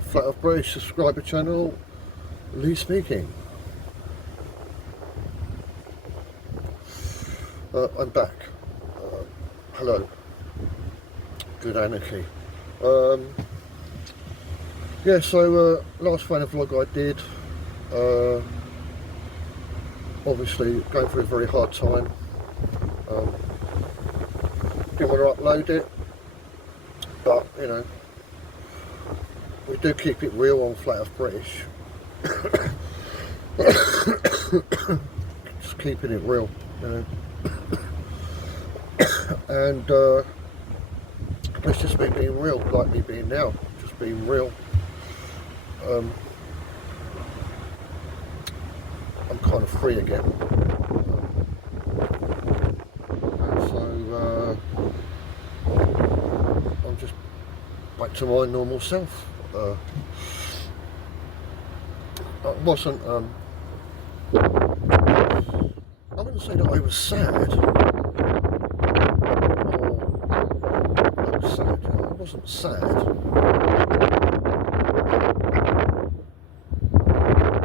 Flat of British subscriber channel, Lee speaking. I'm back. Hello. Good anarchy. Yeah, so last VanaVlog I did, obviously going through a very hard time. Didn't want to upload it, but you know, we do keep it real on Flat of British. Just keeping it real, you know. And it's just me being real, like me being now, just being real. I'm kind of free again. So I'm just back to my normal self. I wasn't, I wouldn't say that I was sad. I wasn't sad.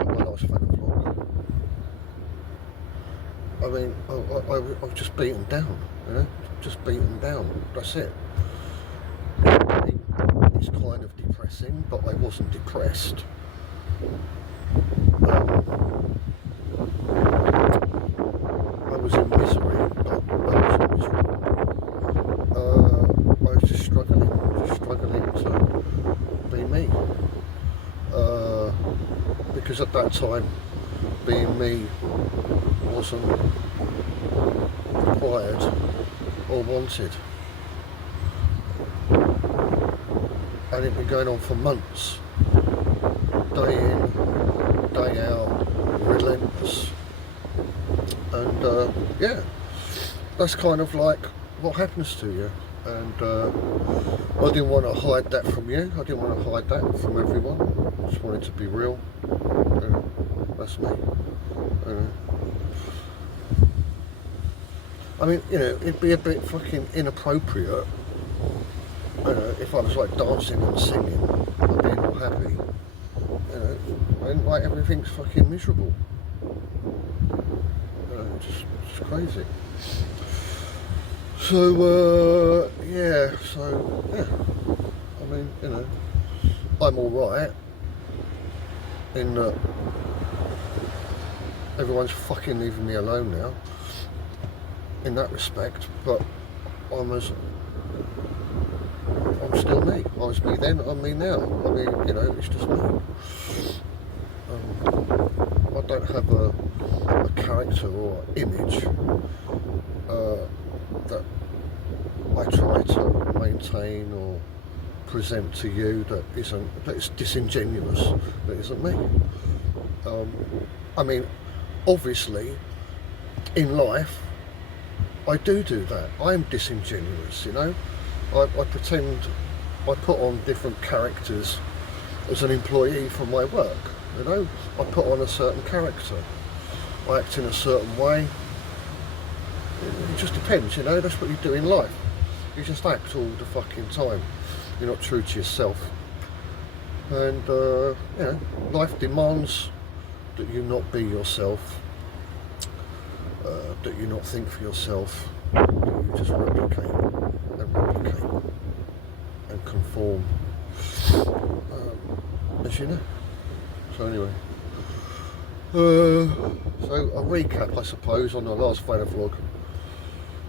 My last VanaVlog. I mean, I was just beaten down, you know, just beaten down. That's it. It's kind of depressing, but I wasn't depressed. I was in misery, but I wasn't miserable. I was just struggling to be me. Because at that time, being me wasn't required or wanted. And it'd been going on for months, day in, day out, relentless. And yeah, that's kind of like what happens to you. And I didn't want to hide that from you. I didn't want to hide that from everyone. I just wanted to be real. That's me. I mean, you know, it'd be a bit fucking inappropriate, you know, if I was like dancing and singing and being all happy, you know, and like everything's fucking miserable. You know, just crazy. So yeah, I mean, you know, I'm alright in that everyone's fucking leaving me alone now in that respect, but I'm still me. I was me then, I'm me now. I mean, you know, it's just me. I don't have a character or image that I try to maintain or present to you that is disingenuous, that isn't me. I mean, obviously, in life, I do that. I'm disingenuous, you know. I pretend, I put on different characters as an employee for my work, you know. I put on a certain character. I act in a certain way. It just depends, you know. That's what you do in life. You just act all the fucking time. You're not true to yourself. And, you know, life demands that you not be yourself, that you not think for yourself, that you just replicate and conform, as you know. So anyway, so a recap, I suppose, on the last VanaVlog.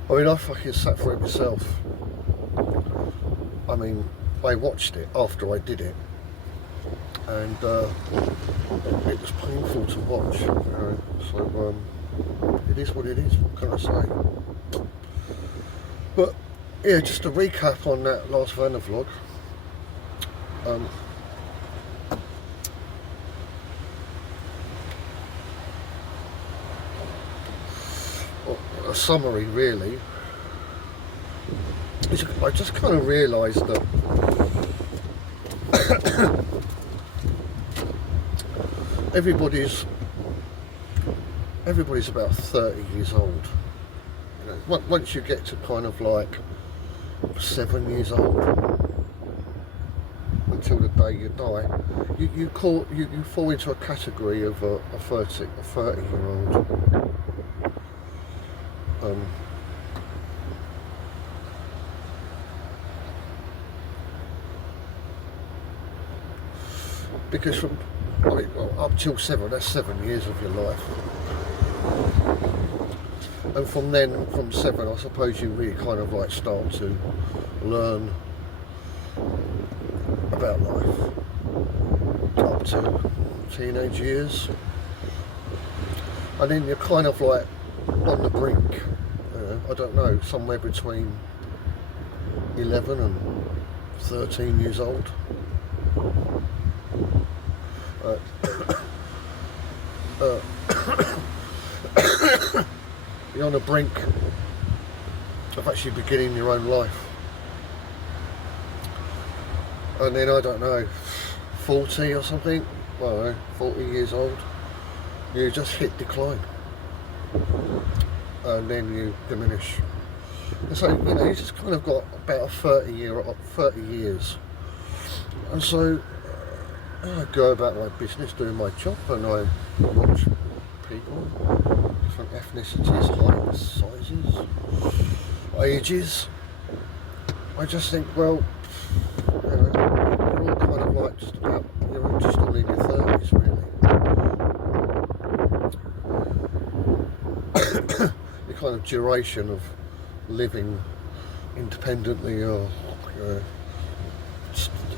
I mean, I fucking sat for it myself. I mean, I watched it after I did it, and it was painful to watch, you know. So it is what it is. What can I say? But yeah, just a recap on that last VanaVlog. A summary, really. I just kind of realised that everybody's about 30 years old. You know, once you get to kind of like 7 years old, until the day you die, you fall into a category of a 30-year-old. Because from, I mean, well, up till 7, that's 7 years of your life. And from then, from 7, I suppose you really kind of like start to learn about life up to teenage years. And then you're kind of like on the brink, I don't know, somewhere between 11 and 13 years old. You're on the brink of actually beginning your own life. And then, I don't know, 40 or something, I don't know, 40 years old, you just hit decline. And then you diminish. And so, you just kind of got about 30 years. And so, I go about my business, doing my job, and I watch people, different ethnicities, heights, sizes, ages. I just think, well, you're all kind of like you're all just all in your 30s, really. The kind of duration of living independently, or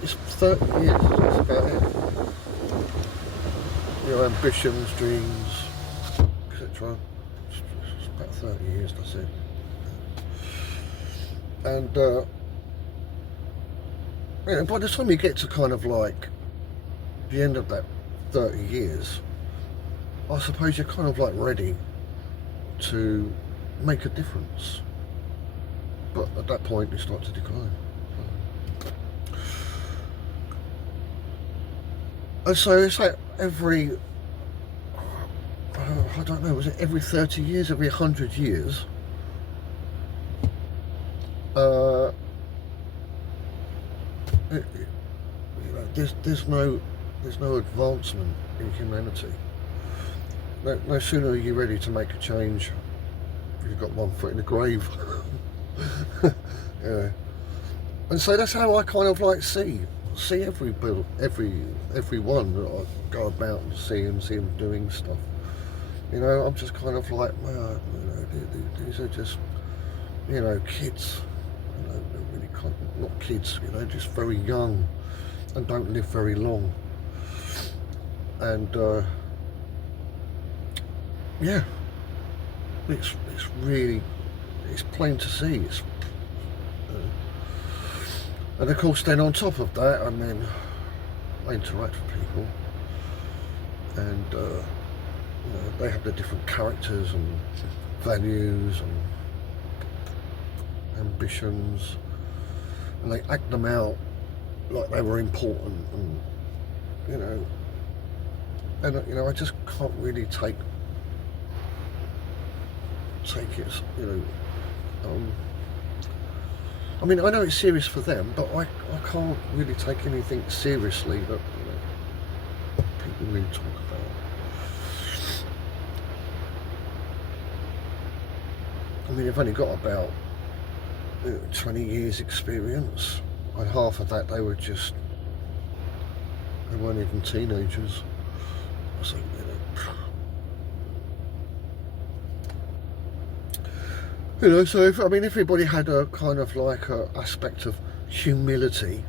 it's 30 years, that's about it. Your ambitions, dreams, etc. It's about 30 years, that's it. And by the time you get to kind of like the end of that 30 years, I suppose you're kind of like ready to make a difference. But at that point, you start to decline. And so it's like every, I don't know, was it every 30 years, every 100 years, there's no advancement in humanity. No sooner are you ready to make a change, you've got one foot in the grave. Yeah. And so that's how I kind of like see everyone that I go about and see them doing stuff. I'm just kind of like, well, these are just, kids. They're really not kids, just very young and don't live very long. And yeah, it's plain to see. And of course, then on top of that, I mean, I interact with people, and they have their different characters and values and ambitions, and they act them out like they were important, and I just can't really take it, I mean, I know it's serious for them, but I can't really take anything seriously that people really talk about. I mean, they've only got about 20 years experience, and half of that they weren't even teenagers. So, so if everybody had a kind of like a aspect of humility,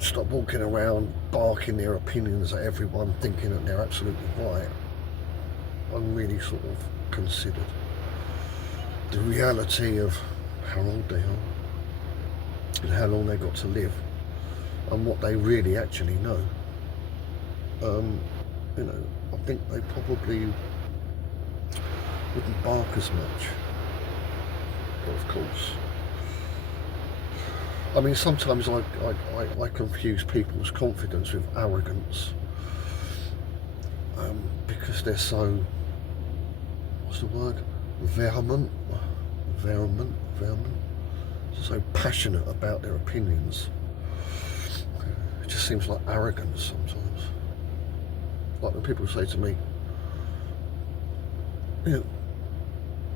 stop walking around barking their opinions at everyone, thinking that they're absolutely right, and really sort of considered the reality of how old they are and how long they got to live and what they really actually know, I think they probably wouldn't bark as much. But of course, I mean, sometimes I confuse people's confidence with arrogance, because they're so, what's the word, vehement, so passionate about their opinions. It just seems like arrogance sometimes. Like when people say to me, you know,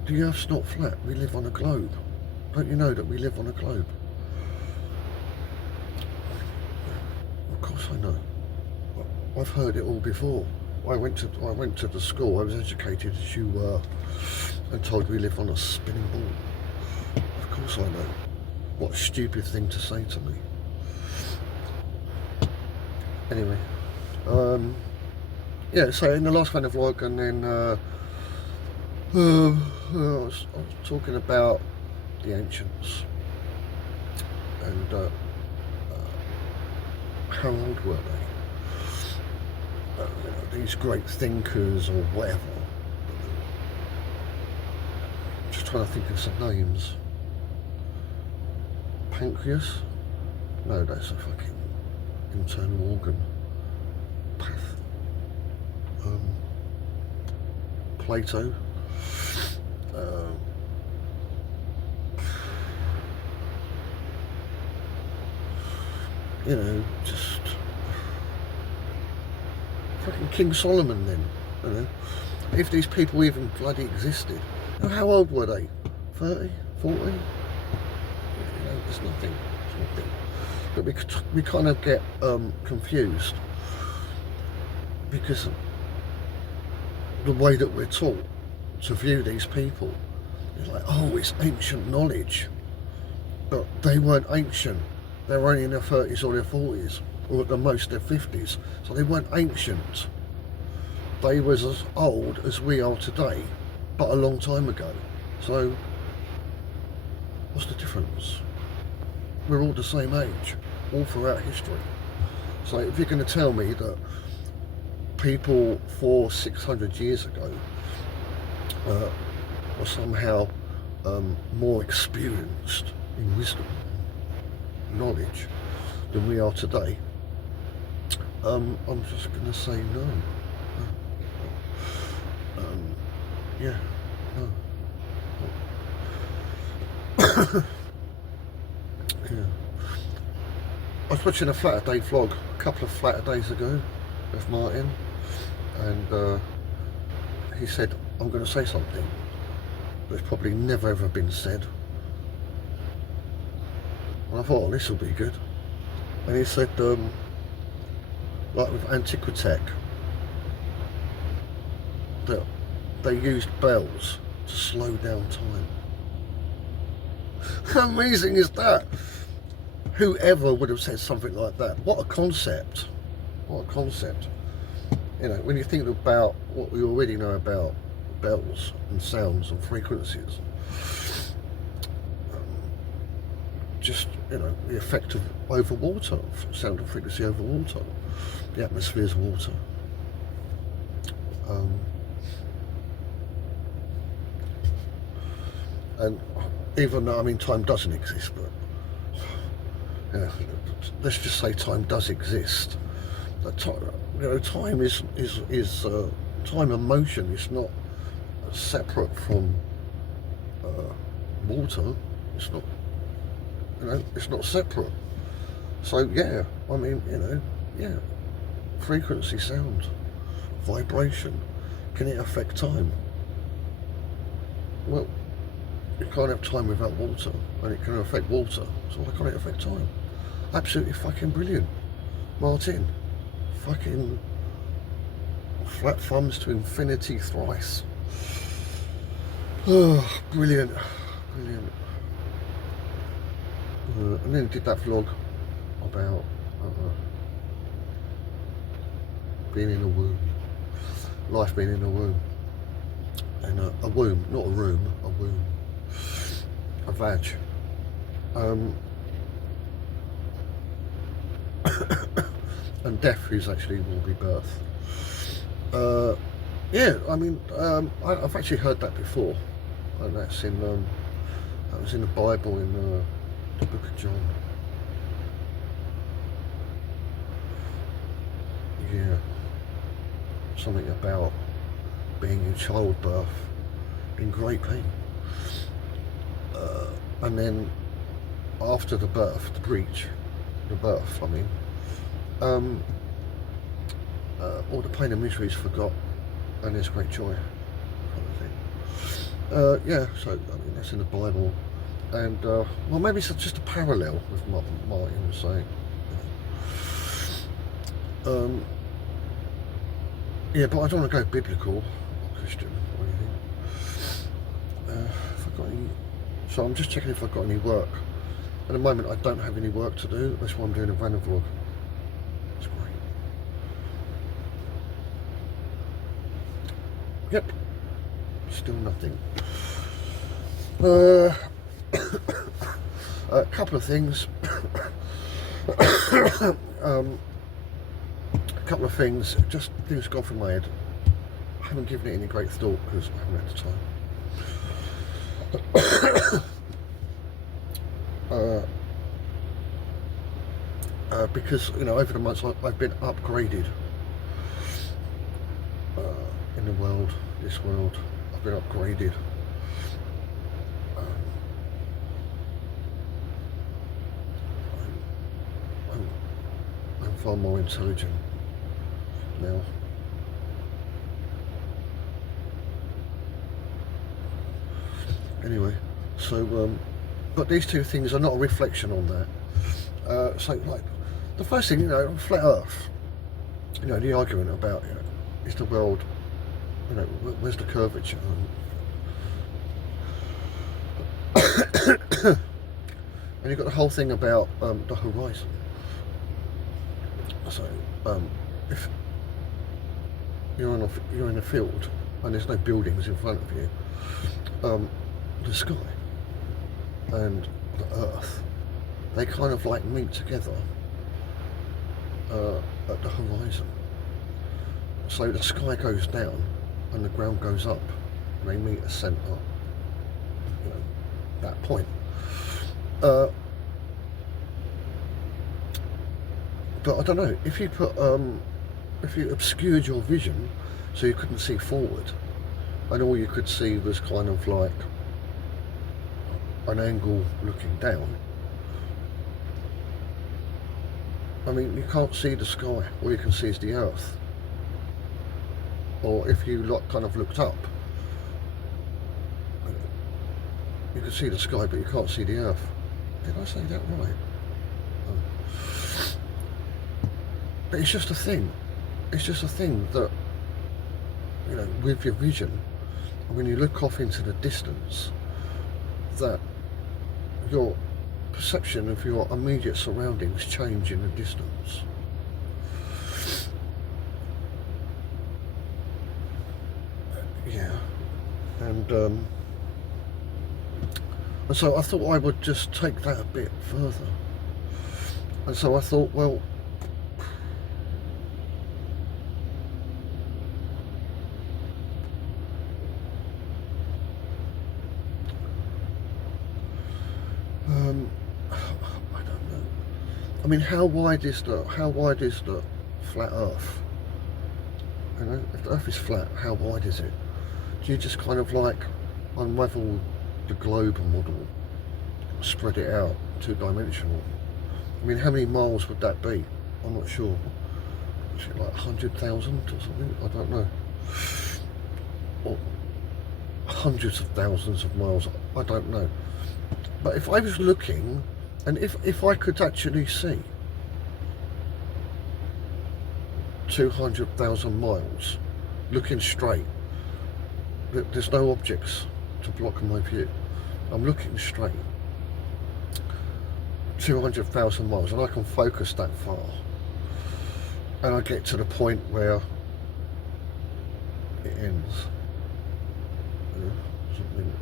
do you have snot flat? We live on a globe. Don't you know that we live on a globe? Of course I know. I've heard it all before. I went to the school. I was educated as you were, and told we live on a spinning ball. Of course I know. What a stupid thing to say to me. Anyway, yeah. So in the last VanaVlog, and then I was talking about the ancients and how old were they? You know, these great thinkers or whatever. Just trying to think of some names. Pancreas? No, that's a fucking internal organ. Plato. You know, just fucking King Solomon then, you know. If these people even bloody existed. How old were they? 30? 40? You know, it's nothing. It's nothing. But we kind of get confused because the way that we're taught to view these people is like, oh, it's ancient knowledge. But they weren't ancient. They were only in their 30s or their 40s, or at the most their 50s. So they weren't ancient. They was as old as we are today, but a long time ago. So what's the difference? We're all the same age, all throughout history. So if you're going to tell me that people 400-600 years ago were somehow more experienced in wisdom, knowledge than we are today, I'm just going to say no. Yeah, no. Yeah. I was watching a Flat a Day vlog a couple of Flat a Days ago with Martin, and he said, I'm going to say something that's probably never ever been said. And I thought, oh, this will be good. And he said, like with Antiquitech, that they used bells to slow down time. How amazing is that? Whoever would have said something like that? What a concept. What a concept. You know, when you think about what we already know about bells and sounds and frequencies, just, you know, the effect of over water, sound and frequency over water, the atmosphere's water. And even though, I mean, time doesn't exist, but let's just say time does exist. That time, you know, time is time and motion is not separate from water. It's not, you know, it's not separate. So yeah, I mean, you know, yeah, frequency, sound, vibration, can it affect time? Well, you can't have time without water, and it can affect water, so why can't it affect time? Absolutely fucking brilliant. Martin, fucking flat thumbs to infinity thrice. Oh, brilliant, brilliant. And then did that vlog about being in a womb, life being in a womb, and a womb, not a room, a womb, a vag. And death is actually will be birth. Yeah, I mean, I've actually heard that before, and that's in that was in the Bible in the book of John. Yeah, something about being in childbirth, in great pain, and then after the birth, the breach, the birth, I mean, all the pain and misery is forgot, and there's great joy, kind of thing. Yeah, so I mean that's in the Bible, and well, maybe it's just a parallel with what Martin was saying. Yeah, but I don't want to go biblical or Christian or anything. If I've got any, so I'm just checking if I've got any work. At the moment, I don't have any work to do. That's why I'm doing a VanaVlog. It's great. Yep. Still nothing. A couple of things. A couple of things. Just things gone through my head. I haven't given it any great thought because I haven't had the time. Because over the months I've been upgraded in the world, this world. I've been upgraded. I'm far more intelligent now. Anyway, so but these two things are not a reflection on that. So like the first thing, flat Earth. The argument about is the world, where's the curvature? And you've got the whole thing about the horizon. So if you're in a field and there's no buildings in front of you, the sky and the Earth, they kind of like meet together at the horizon. So the sky goes down and the ground goes up, and they meet a centre, that point. But I don't know, if you put if you obscured your vision so you couldn't see forward, and all you could see was kind of like an angle looking down, I mean, you can't see the sky. All you can see is the Earth. Or if you kind of looked up, you can see the sky, but you can't see the Earth. Did I say that right? Oh. But it's just a thing. It's just a thing that, with your vision, when you look off into the distance, that your perception of your immediate surroundings change in the distance. Yeah, and so I thought I would just take that a bit further. And so I thought, well, I don't know. I mean, how wide is the flat Earth? If the Earth is flat, how wide is it? Do you just kind of like unravel the globe model, spread it out, two-dimensional? I mean, how many miles would that be? I'm not sure. Is it like 100,000 or something? I don't know. Or hundreds of thousands of miles, I don't know. But if I was looking, and if I could actually see 200,000 miles looking straight, there's no objects to block my view, I'm looking straight 200,000 miles, and I can focus that far, and I get to the point where it ends, something.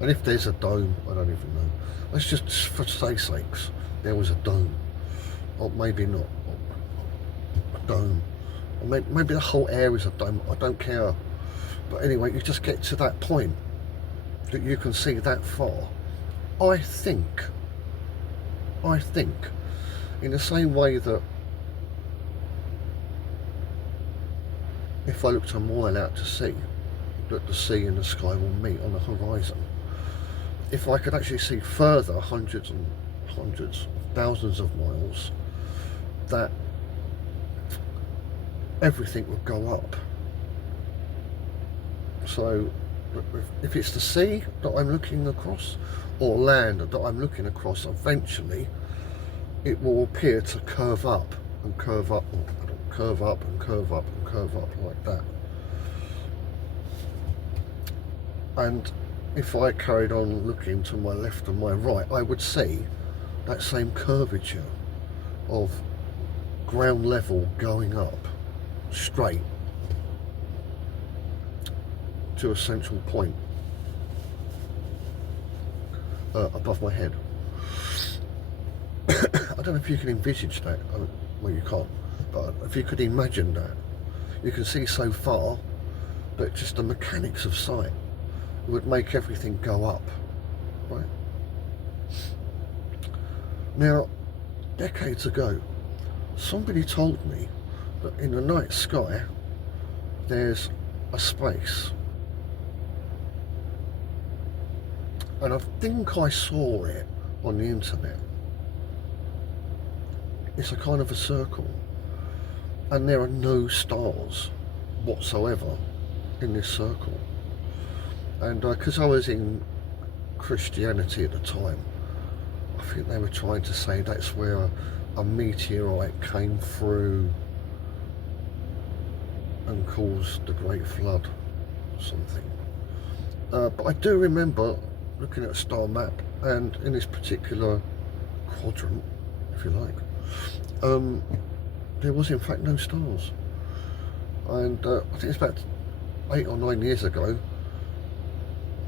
And if there's a dome, I don't even know. Let's just, for say sakes, there was a dome, or maybe not, a dome, or maybe the whole air is a dome. I don't care. But anyway, you just get to that point that you can see that far. I think, in the same way that if I looked a mile out to sea, that the sea and the sky will meet on the horizon. If I could actually see further, hundreds and hundreds, thousands of miles, that everything would go up. So if it's the sea that I'm looking across or land that I'm looking across, eventually it will appear to curve up and curve up and curve up and curve up and curve up like that. And if I carried on looking to my left and my right, I would see that same curvature of ground level going up straight to a central point above my head. I don't know if you can envisage that. Well, you can't, but if you could imagine that, you can see so far that just the mechanics of sight would make everything go up, right? Now, decades ago, somebody told me that in the night sky there's a space, and I think I saw it on the internet. It's a kind of a circle, and there are no stars whatsoever in this circle. And because I was in Christianity at the time, I think they were trying to say that's where a meteorite came through and caused the Great Flood or something. But I do remember looking at a star map, and in this particular quadrant, if you like, there was in fact no stars. And I think it's about 8 or 9 years ago,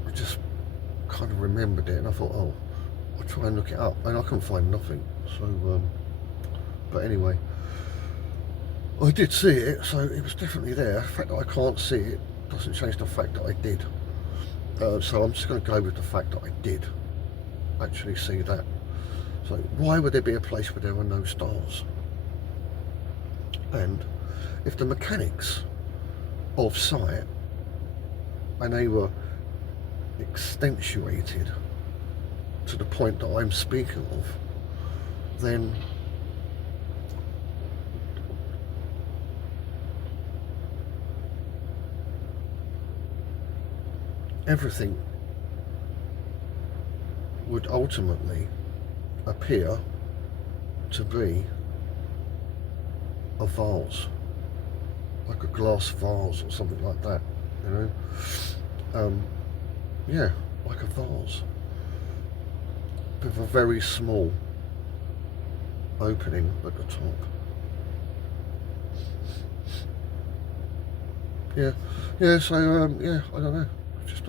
I just kind of remembered it, and I thought, oh, I'll try and look it up, and I couldn't find nothing. So, but anyway, I did see it, so it was definitely there. The fact that I can't see it doesn't change the fact that I did. So I'm just going to go with the fact that I did actually see that. So why would there be a place where there are no stars? And if the mechanics of sight, and they were extensuated to the point that I'm speaking of, then everything would ultimately appear to be a vase, like a glass vase or something like that, you know. Yeah, like a vase with a very small opening at the top. Yeah, so yeah, I don't know. Just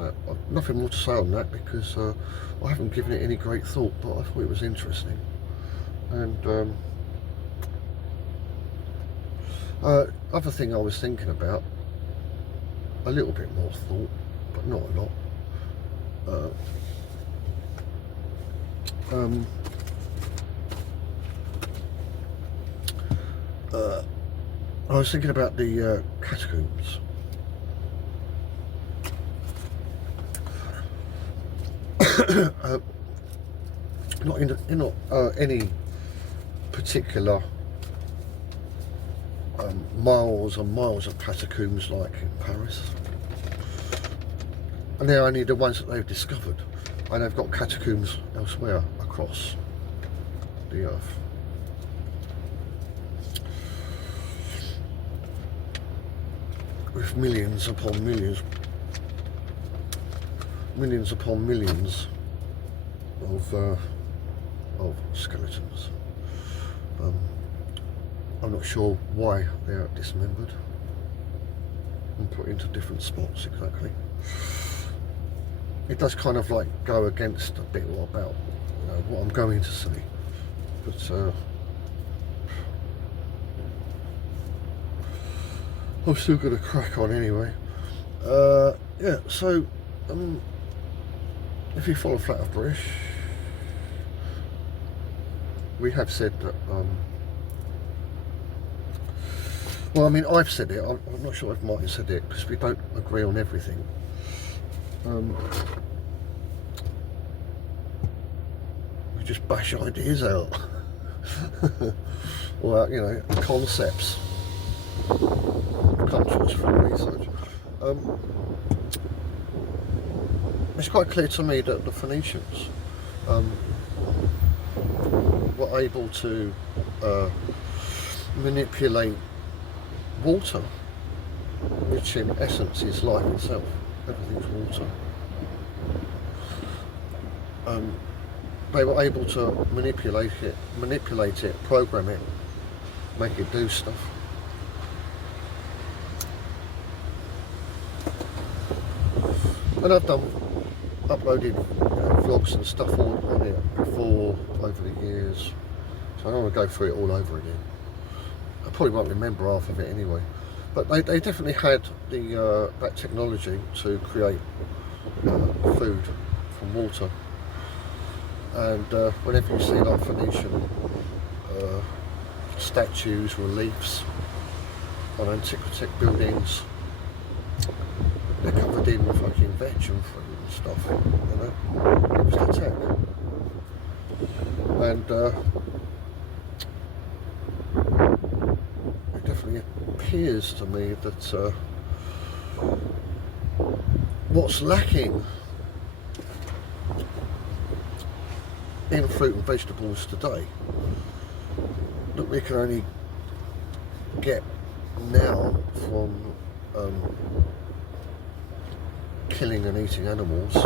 nothing more to say on that, because I haven't given it any great thought, but I thought it was interesting. And other thing I was thinking about, a little bit more thought, but not a lot. I was thinking about the catacombs. Not in any particular miles and miles of catacombs like in Paris, and they're only the ones that they've discovered, and they've got catacombs elsewhere across the earth. With millions upon millions upon millions of skeletons. I'm not sure why they are dismembered and put into different spots exactly. It does kind of like go against a bit about, you know, what I'm going to say, but I'm still going to crack on anyway. Yeah, so if you follow Flat Earth British, we have said that, well, I mean, I've said it, I'm not sure if Martin said it, because we don't agree on everything. We just bash ideas out. Or, you know, concepts come to us through research. It's quite clear to me that the Phoenicians were able to manipulate water, which in essence is life itself. Everything's water. They were able to manipulate it, program it, make it do stuff. And I've uploaded vlogs and stuff on it before over the years, so I don't want to go through it all over again. I probably won't remember half of it anyway. But they definitely had the that technology to create food from water. And whenever you see like Phoenician statues, reliefs on antiquity buildings, they're covered in fucking veg and fruit and stuff, you know. It was the tech. And it definitely appears to me that what's lacking in fruit and vegetables today, that we can only get now from killing and eating animals,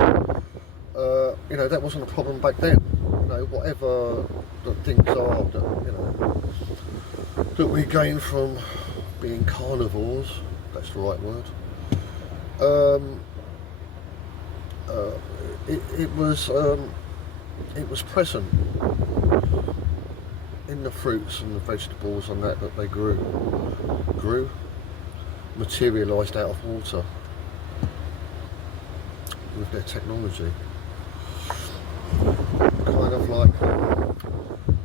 you know, that wasn't a problem back then. You know, whatever the things are that, you know, that we gain from being carnivores, that's the right word, it was present in the fruits and the vegetables and that they grew, materialised out of water with their technology. Kind of like,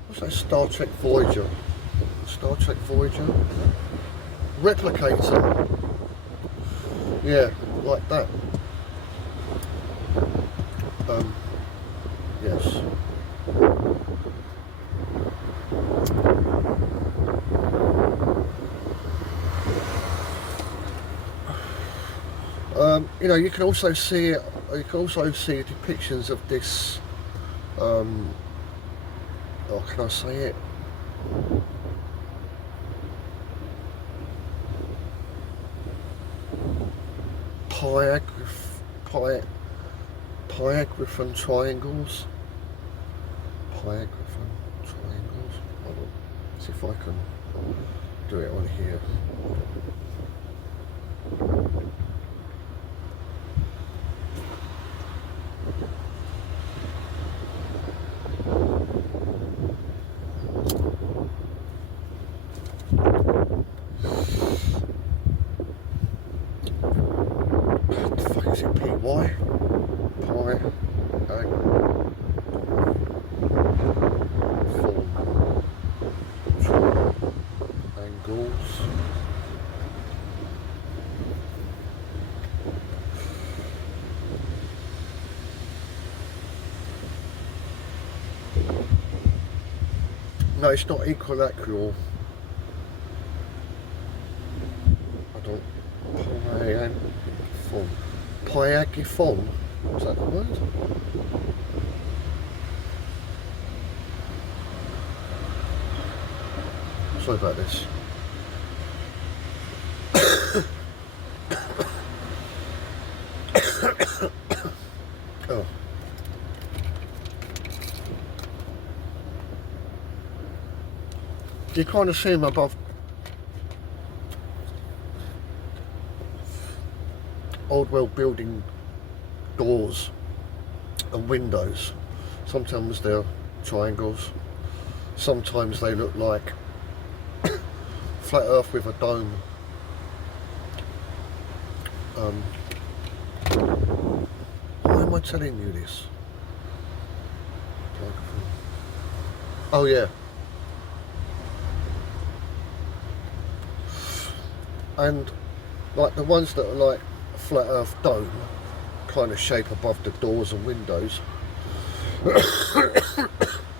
what's that, Star Trek Voyager? Replicator. Yeah, like that. Yes. You know, you can also see depictions of this, how can I say it? Pyagthinnon triangles. Hold on. See if I can do it on here. What the fuck is it? PY? Angles. No, it's not equilateral. I don't. Pyagthinnon. Is that the word? Sorry about this. Oh. You kind of see them above old world building doors and windows. Sometimes they're triangles, sometimes they look like flat earth with a dome. Why am I telling you this? Oh yeah. And like the ones that are like flat earth dome kind of shape above the doors and windows,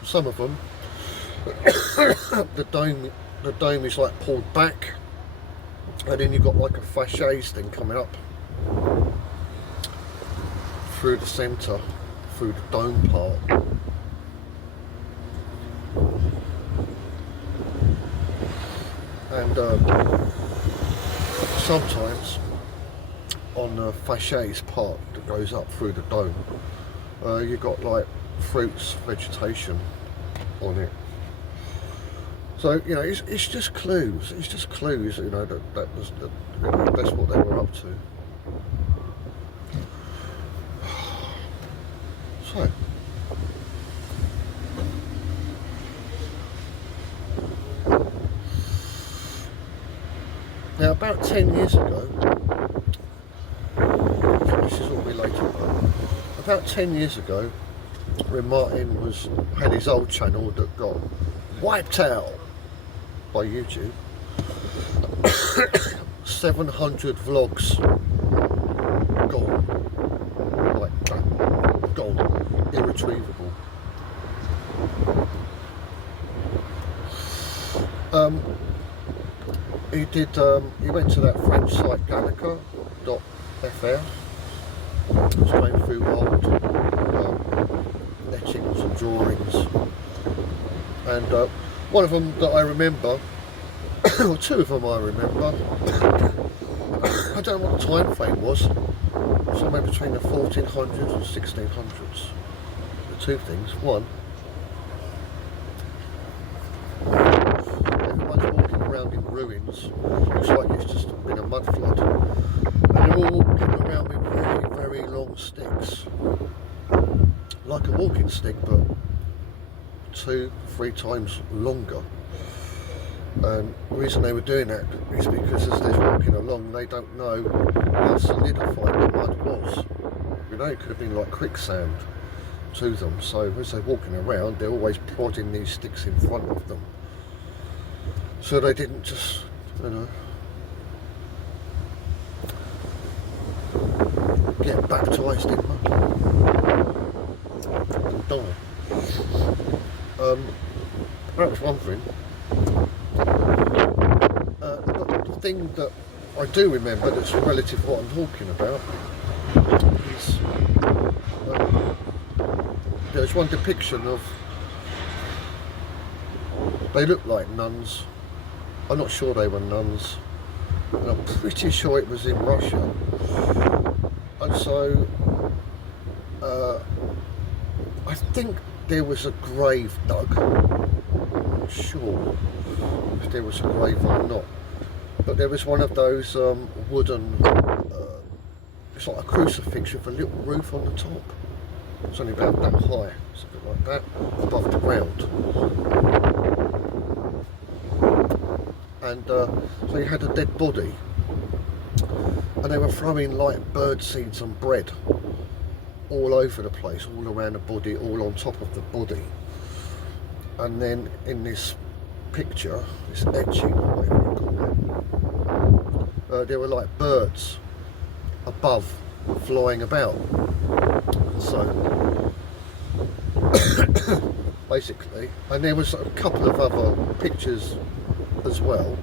some of them, the dome is like pulled back, and then you've got like a facades thing coming up through the centre, through the dome part. And sometimes on the facades part that goes up through the dome, you've got like fruits, vegetation on it. So, you know, it's just clues. It's just clues, you know, that's what they were up to. So, now about 10 years ago, this is all related, about 10 years ago, when Martin had his old channel that got wiped out by YouTube, 700 vlogs gone, like that, gone, irretrievable. He went to that French site Gallica.fr, was going through old etchings and drawings, and one of them that I remember, or two of them I remember, I don't know what the time frame was, somewhere between the 1400s and 1600s. The two things. One, everyone's walking around in ruins, looks like it's just been a mud flood, and they're all walking around with very, very long sticks, like a walking stick, but 2-3 times longer. And the reason they were doing that is because as they're walking along, they don't know how solidified the mud was. You know, it could have been like quicksand to them. So as they're walking around, they're always prodding these sticks in front of them, so they didn't just, you know, get baptised in mud and die. That was one thing. But the thing that I do remember that's relative to what I'm talking about is there's one depiction of, they look like nuns. I'm not sure they were nuns, and I'm pretty sure it was in Russia. And so I think there was a grave dug. I'm not sure if there was a grave or not, but there was one of those wooden, it's like a crucifix with a little roof on the top. It's only about that high, something like that, above the ground. And so you had a dead body, and they were throwing like bird seeds and bread all over the place, all around the body, all on top of the body. And then in this picture, this etching, or whatever you call it, there were like birds above, flying about. So basically, and there was a couple of other pictures as well,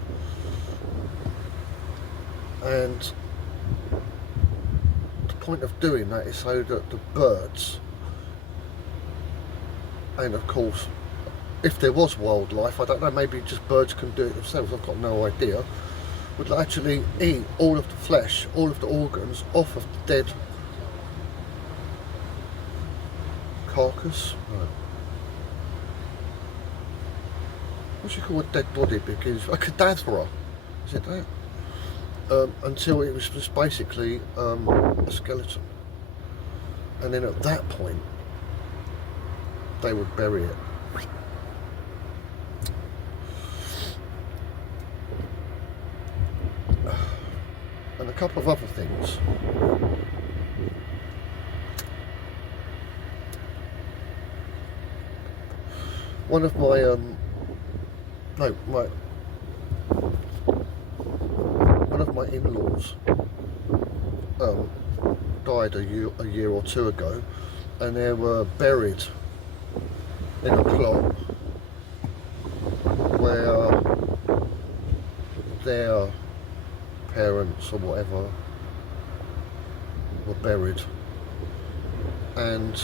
and the point of doing that is so that the birds, and of course if there was wildlife, I don't know, maybe just birds can do it themselves, I've got no idea, would actually eat all of the flesh, all of the organs off of the dead carcass. Right. What do you call a dead body? Because a cadaver, is it that? Until it was just basically a skeleton, and then at that point they would bury it. And a couple of other things. One of my one of my in-laws died a year or two ago, and they were buried in a plot where their parents or whatever were buried, and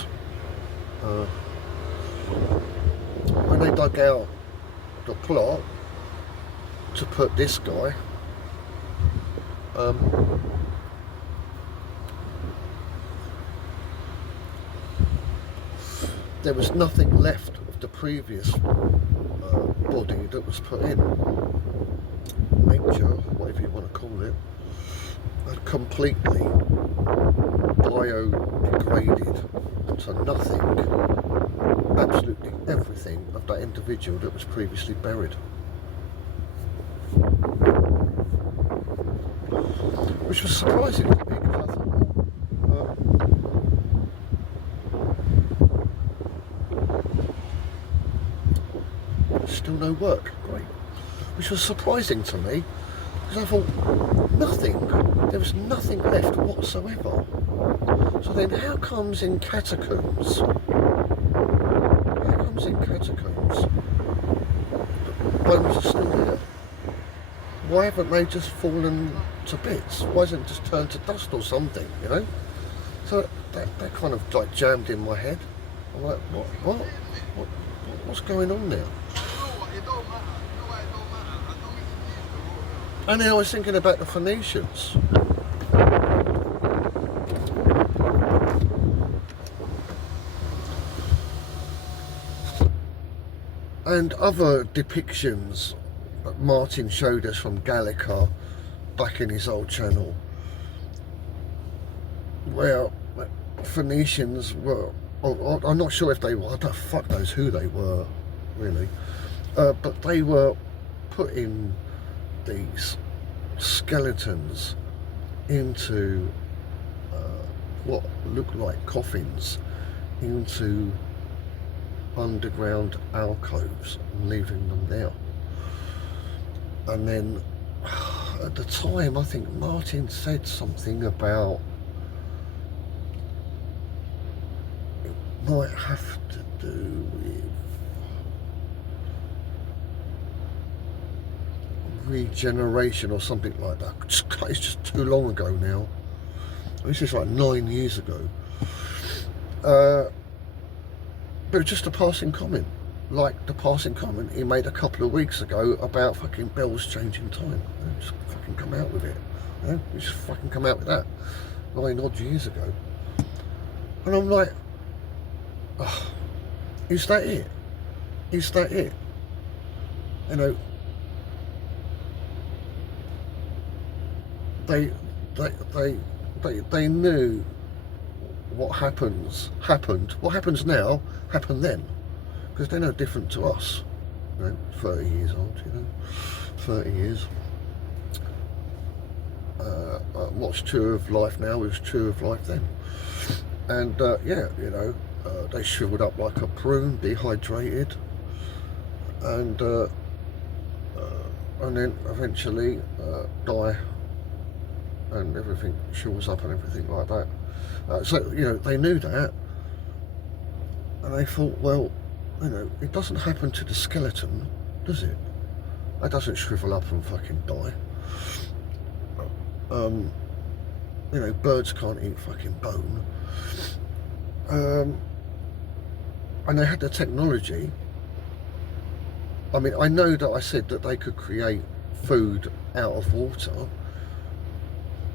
when they dug out the plot to put this guy, there was nothing left of the previous body that was put in. Nature, whatever you want to call it, had completely biodegraded to nothing, absolutely everything of that individual that was previously buried. Which was surprising to me, because I thought, still no work, great. Which was surprising to me, because I thought, there was nothing left whatsoever. So then how comes in catacombs, bones are still there? Why haven't they just fallen to bits? Why hasn't it just turned to dust or something, you know? So that kind of like jammed in my head. I'm like, what's going on now? And then I was thinking about the Phoenicians. And other depictions that Martin showed us from Gallica back in his old channel, where Phoenicians were, I'm not sure if they were, I don't fuck knows who they were really, but they were putting these skeletons into what looked like coffins, into underground alcoves and leaving them there. And then at the time I think Martin said something about it might have to do with regeneration or something like that. It's just too long ago now. This is like 9 years ago. But just a passing comment, like the passing comment he made a couple of weeks ago about fucking bells changing time. Just fucking come out with it. You just fucking come out with that 9 odd years ago. And I'm like, oh, is that it? Is that it? You know, they knew what happened. What happens now happened then, because they're no different to us. You know, 30 years old. You know, 30 years. What's true of life now is true of life then. And yeah, you know, they shriveled up like a prune, dehydrated, and then eventually die, and everything shrivels up and everything like that. So, you know, they knew that, and they thought, well, you know, it doesn't happen to the skeleton, does it? It doesn't shrivel up and fucking die. You know, birds can't eat fucking bone. And they had the technology. I mean, I know that I said that they could create food out of water,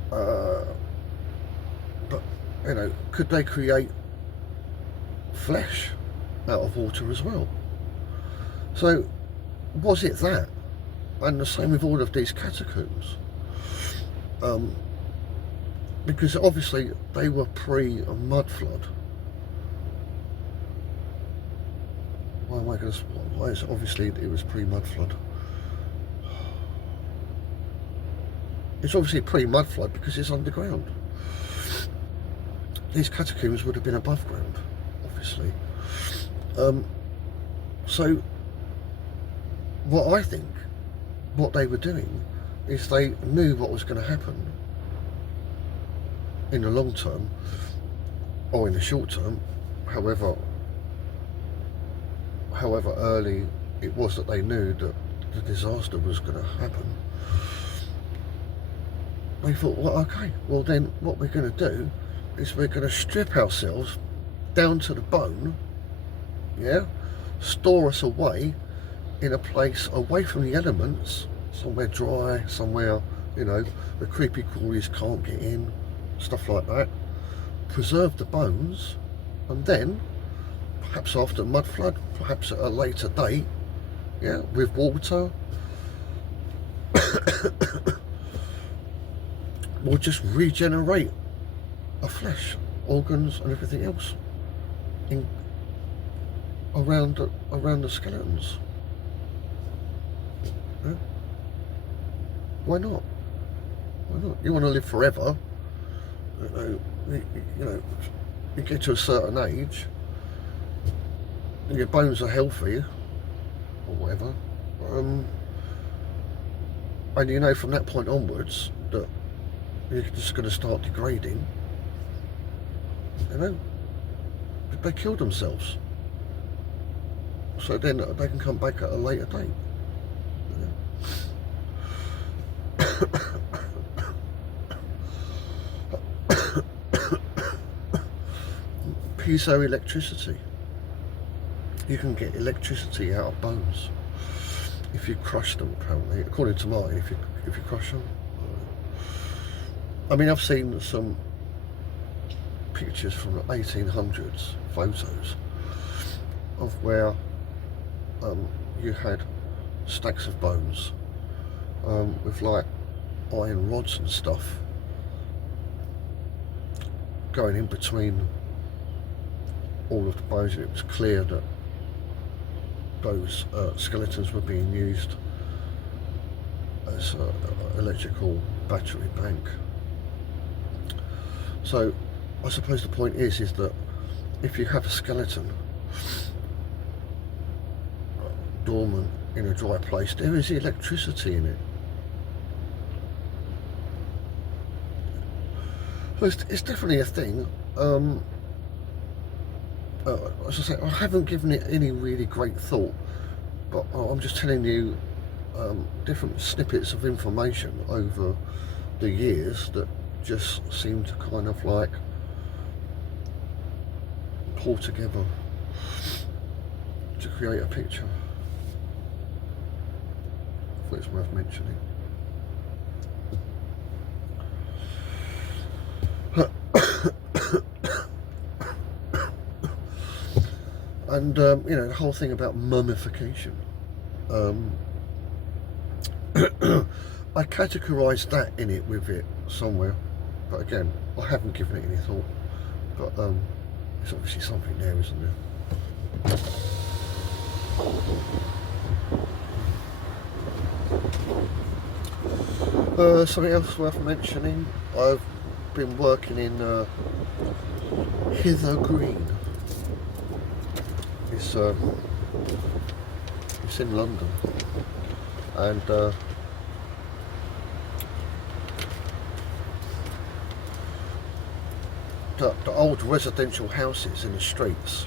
but, you know, could they create flesh out of water as well? So, was it that? And the same with all of these catacombs. Because obviously they were pre-mud flood. Why am I going to? Why is obviously it was pre-mud flood? It's obviously pre-mud flood because it's underground. These catacombs would have been above ground, obviously. So, what I think, what they were doing, is they knew what was going to happen in the long term, or in the short term, however however early it was that they knew that the disaster was going to happen, they thought, well, okay, well then what we're going to do is we're going to strip ourselves down to the bone, yeah, store us away in a place away from the elements, somewhere dry, somewhere, you know, the creepy crawlies can't get in, stuff like that. Preserve the bones, and then perhaps after a mud flood, perhaps at a later date, yeah, with water, we'll just regenerate our flesh, organs and everything else around the skeletons. Yeah? Why not? Why not? You want to live forever, you know, you get to a certain age and your bones are healthy or whatever, and you know from that point onwards that you're just going to start degrading, you know, they kill themselves so then they can come back at a later date. Piezoelectricity. You can get electricity out of bones if you crush them, apparently, according to mine, if you crush them. I mean, I've seen some pictures from the 1800s, photos of where you had stacks of bones with like iron rods and stuff going in between all of the bones, and it was clear that those skeletons were being used as an electrical battery bank. So I suppose the point is that if you have a skeleton dormant in a dry place, there is electricity in it. So it's definitely a thing. As I say, I haven't given it any really great thought, but I'm just telling you different snippets of information over the years that just seem to kind of like pull together to create a picture. I thought it's worth mentioning. And you know, the whole thing about mummification, I categorised that in it with it somewhere, but again, I haven't given it any thought. But there's obviously something there, isn't there? Something else worth mentioning, I've been working in Hither Green. It's in London, and the old residential houses in the streets,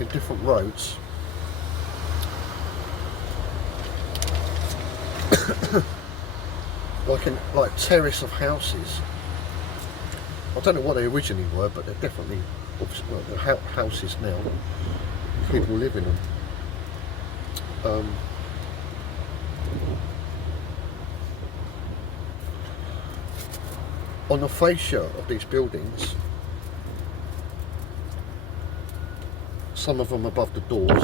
in different roads, like terrace of houses. I don't know what they originally were, but they're definitely houses now. People live in them. On the fascia of these buildings, some of them above the doors,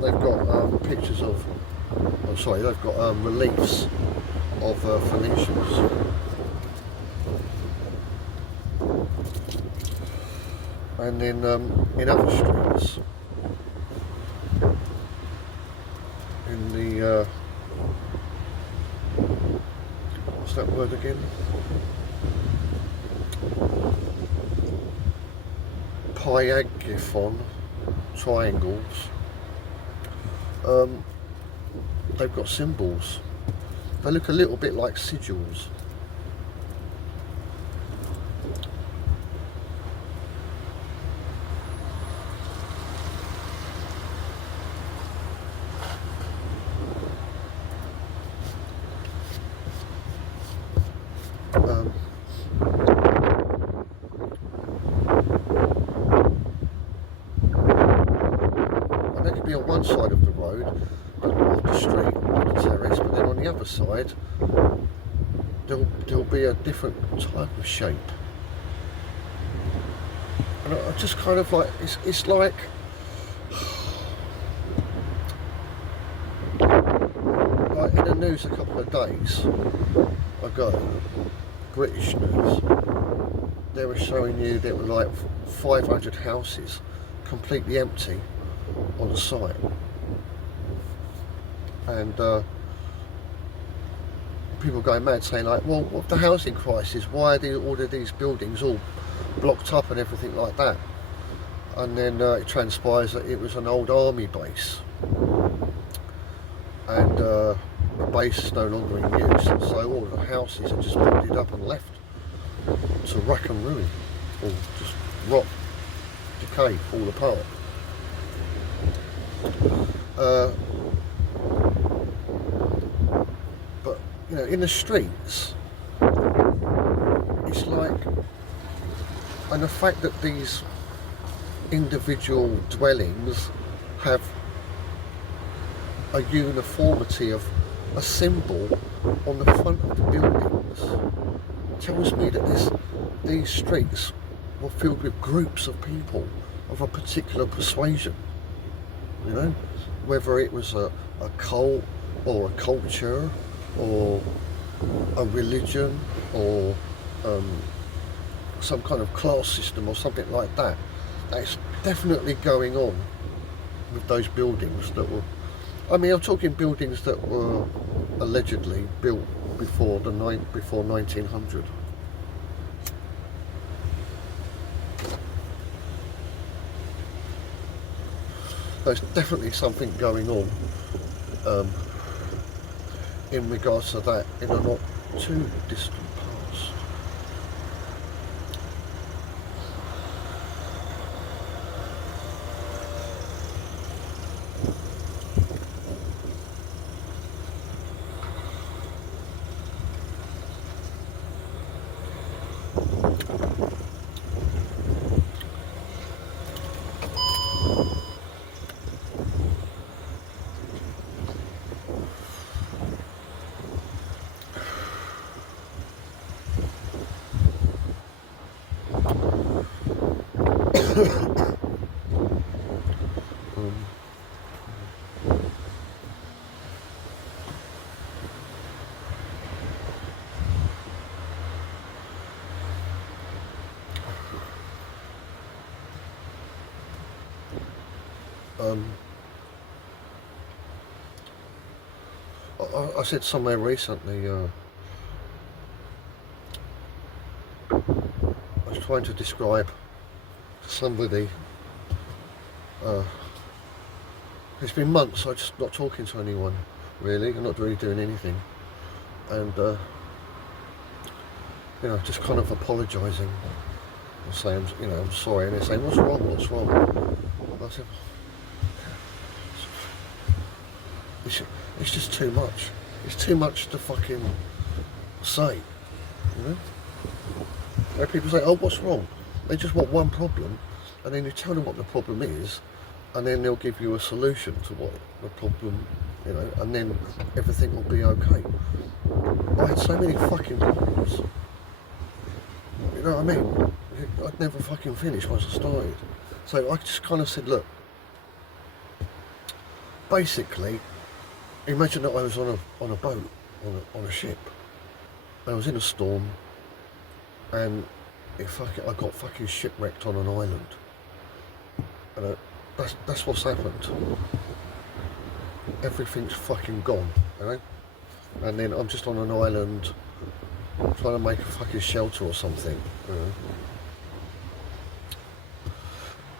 they've got pictures of, they've got reliefs of Phoenicians. And then in other streets, in the what's that word again? Pyagthinnon triangles. They've got symbols. They look a little bit like sigils. one side of the road, of the street, of the terrace, but then on the other side, there'll be a different type of shape. And I just kind of like, it's like, in the news a couple of days ago, British news, they were showing you there were like 500 houses completely empty on the site, and people going mad saying like, well, what the housing crisis, why are all of these buildings all blocked up and everything like that? And then it transpires that it was an old army base, and the base is no longer in use, and so all of the houses are just boarded up and left to rack and ruin, or just rot, decay, fall apart. But you know, in the streets, it's like, and the fact that these individual dwellings have a uniformity of a symbol on the front of the buildings tells me that these streets were filled with groups of people of a particular persuasion, you know, whether it was a cult or a culture or a religion or some kind of class system or something like that. That's definitely going on with those buildings that were, I mean, I'm talking buildings that were allegedly built before 1900. There's definitely something going on in regards to that in a not too distant past. I said somewhere recently, I was trying to describe to somebody, it's been months, I'm just not talking to anyone, really, I'm not really doing anything, and, you know, just kind of apologising, and saying, you know, I'm sorry, and they're saying, what's wrong, what's wrong? And I said, it's just too much. It's too much to fucking say, you know? Where people say, oh, what's wrong? They just want one problem, and then you tell them what the problem is, and then they'll give you a solution to what the problem, you know, and then everything will be okay. I had so many fucking problems. You know what I mean? I'd never fucking finish once I started. So I just kind of said, look, basically, imagine that I was on a boat, on a ship. I was in a storm, and I got fucking shipwrecked on an island. And that's what's happened. Everything's fucking gone, you know? And then I'm just on an island trying to make a fucking shelter or something, you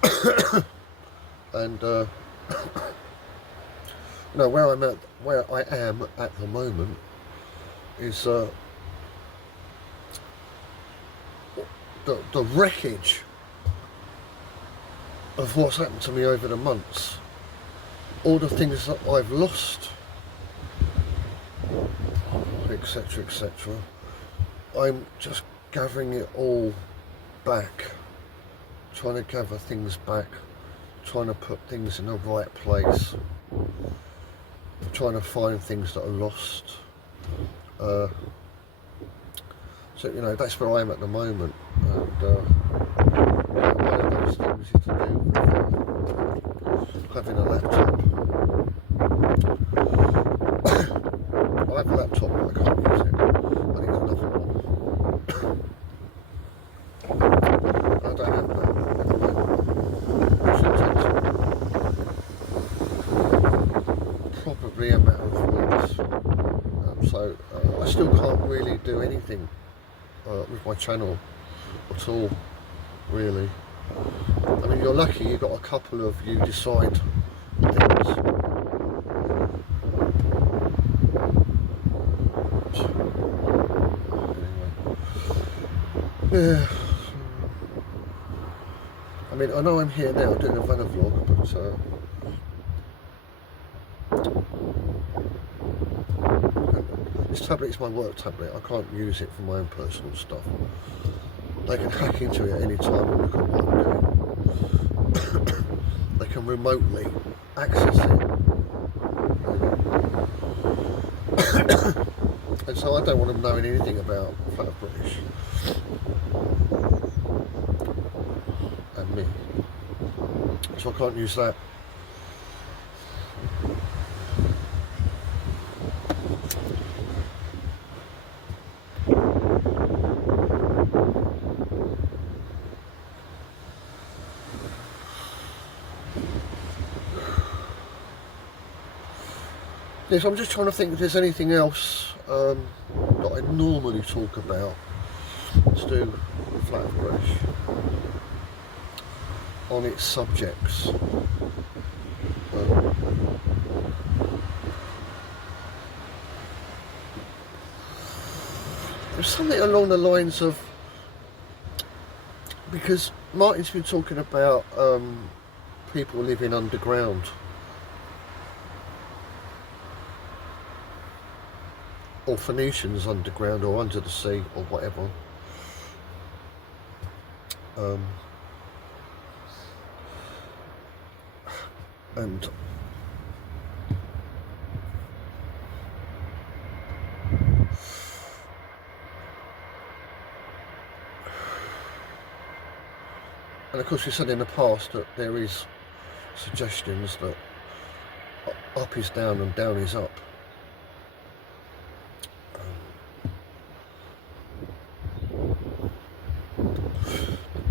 know? And no, where I am at the moment is the wreckage of what's happened to me over the months, all the things that I've lost, etc, etc. I'm just gathering it all back, trying to gather things back, trying to put things in the right place, trying to find things that are lost. So you know, that's where I am at the moment, and one of those things is to do with having a laptop. I have a laptop, but I can't use it. I need another one. I don't have that at the moment. I should take some. Probably a matter of weeks. So I still can't really do anything with my channel at all, really. I mean, you're lucky you got a couple of you decide things. Yeah. I mean, I know I'm here now doing a VanaVlog, but this tablet is my work tablet. I can't use it for my own personal stuff. They can hack into it at any time and look at what I'm doing. They can remotely access it. And so I don't want them knowing anything about Flat British and me. So I can't use that. Yes, I'm just trying to think if there's anything else that I normally talk about to do with Flat British on its subjects. There's something along the lines of, because Martin's been talking about people living underground. Or Phoenicians underground or under the sea or whatever. And of course we said in the past that there is suggestions that up is down and down is up.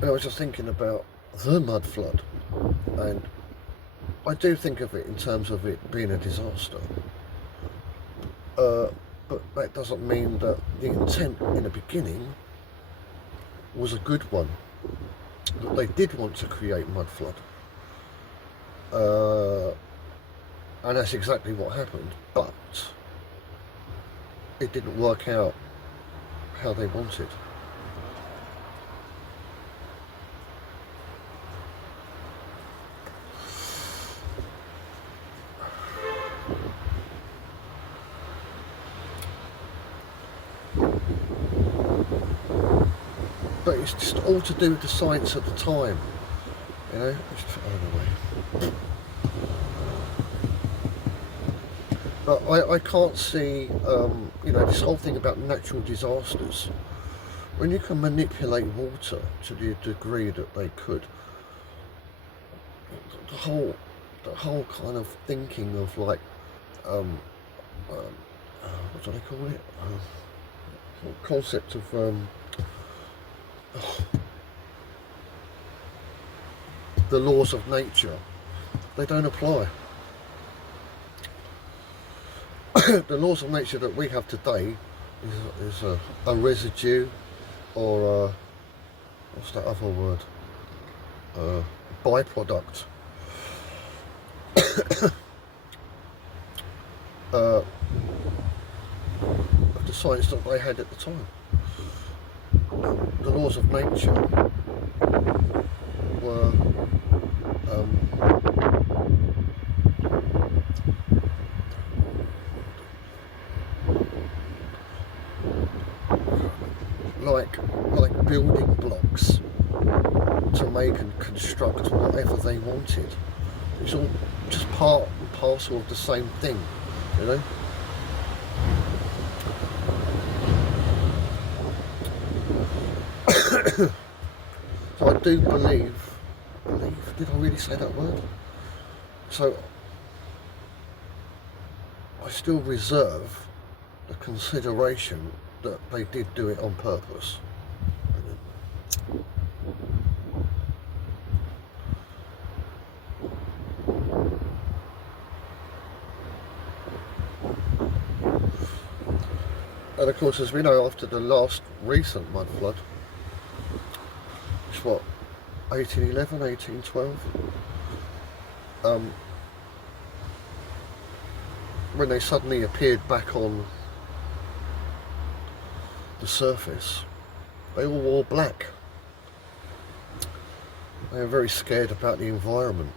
And I was just thinking about the mud flood, and I do think of it in terms of it being a disaster, but that doesn't mean that the intent in the beginning was a good one, that they did want to create mud flood, and that's exactly what happened, but it didn't work out how they wanted. But it's just all to do with the science at the time, you know. Let's put it over the way. But I can't see, you know, this whole thing about natural disasters. When you can manipulate water to the degree that they could, the whole kind of thinking of like, what do they call it? Concept of the laws of nature, they don't apply. The laws of nature that we have today is a residue, or what's that other word? Byproduct of the science that they had at the time. The laws of nature were like building blocks to make and construct whatever they wanted. It's all just part and parcel of the same thing, you know. So I do believe, did I really say that word? So I still reserve the consideration that they did do it on purpose. And of course, as we know, after the last recent mud flood, it's what, 1811, 1812, when they suddenly appeared back on the surface, they all wore black. They were very scared about the environment.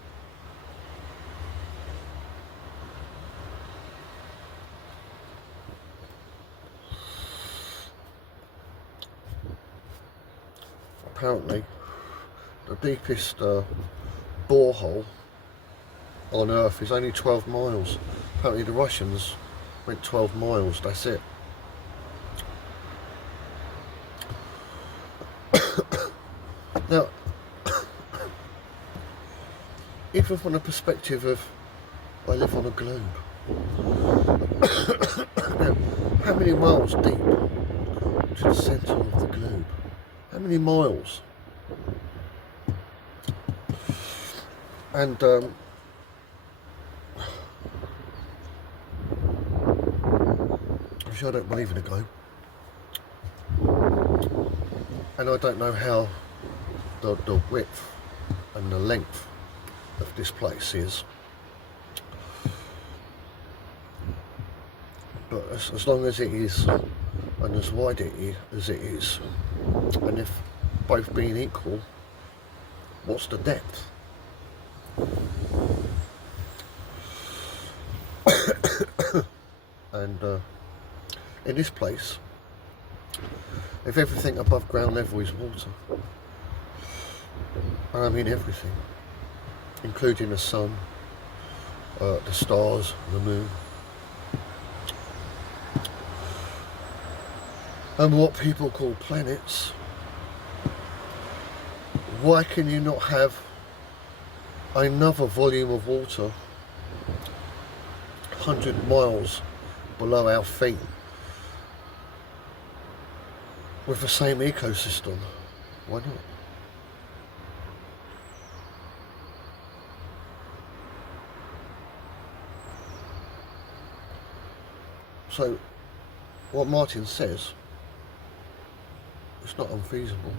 Apparently, the deepest borehole on Earth is only 12 miles. Apparently the Russians went 12 miles, that's it. Now, even from the perspective of, I live on a globe. Now, how many miles deep to the centre of the globe? How many miles? And I don't believe in a globe, and I don't know how the width and the length of this place is, but as long as it is, and as wide as it is, and if both being equal, what's the depth? And in this place, if everything above ground level is water, and I mean everything, including the sun, the stars, the moon, and what people call planets, why can you not have another volume of water 100 miles below our feet with the same ecosystem? Why not? So what Martin says, it's not unfeasible,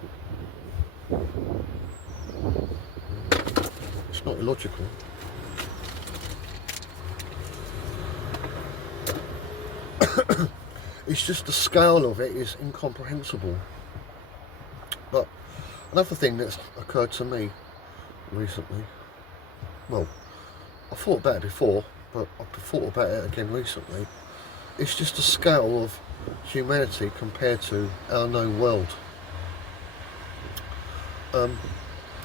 it's not illogical. It's just the scale of it is incomprehensible. But another thing that's occurred to me recently, well, I thought about it before, but I thought about it again recently, it's just the scale of humanity compared to our known world.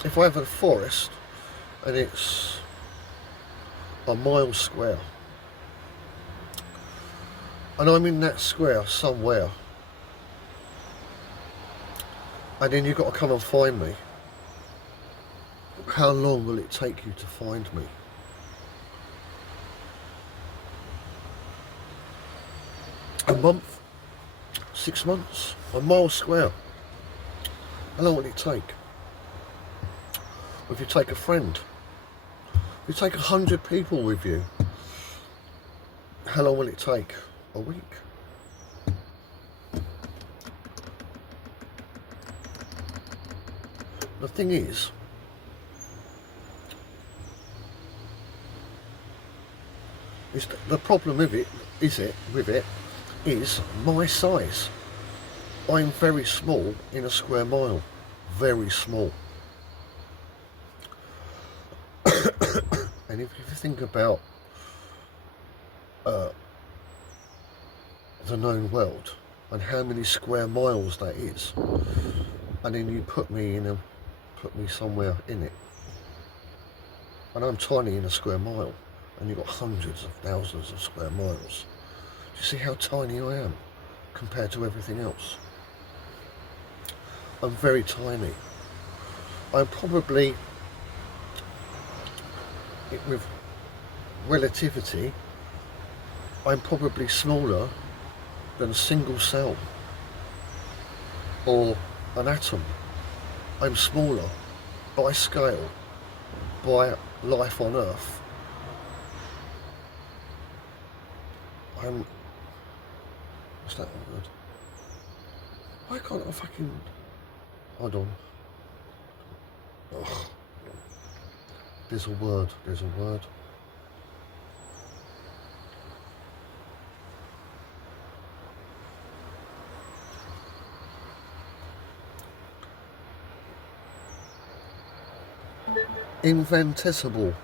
If I have a forest and it's a mile square, and I'm in that square somewhere, and then you've got to come and find me, how long will it take you to find me? A month? 6 months? A mile square? How long will it take? If you take a friend, if you take 100 people with you, how long will it take? A week? The thing is, the problem with it is my size. I'm very small in a square mile, very small. And if you think about the known world and how many square miles that is, and then you put me in a put me somewhere in it. And I'm tiny in a square mile, and you've got hundreds of thousands of square miles. Do you see how tiny I am compared to everything else? I'm very tiny. I'm probably, with relativity, I'm probably smaller than a single cell or an atom. I'm smaller by scale, by life on Earth. What's that word? Why can't I fucking... Hold on. Ugh. There's a word. Infinitesimal.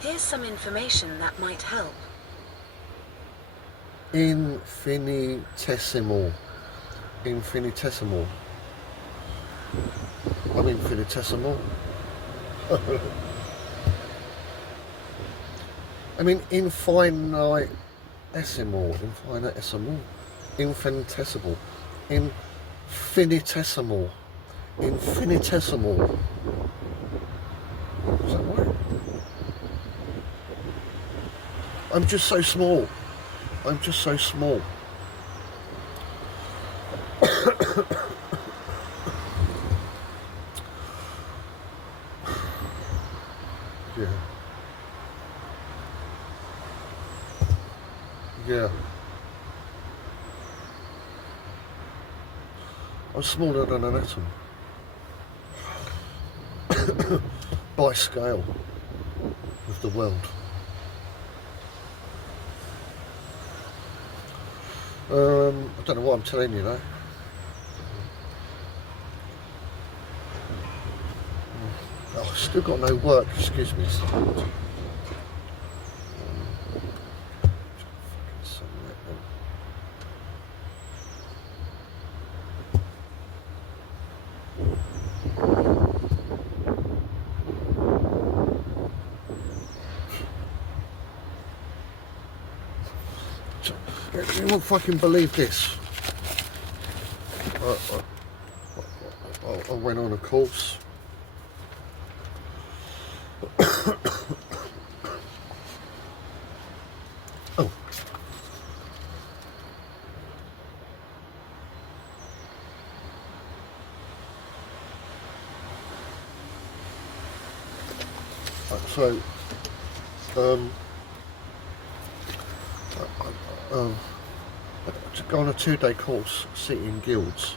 Here's some information that might help. Infinitesimal. I'm infinitesimal. I mean infinitesimal. Infinitesimal. Is that right? I'm just so small. Yeah. I'm smaller than an atom. By scale of the world. I don't know what I'm telling you though. Oh, still got no work, excuse me. You won't fucking believe this. I went on a course. Oh. So, to go on a 2-day course, sitting in guilds.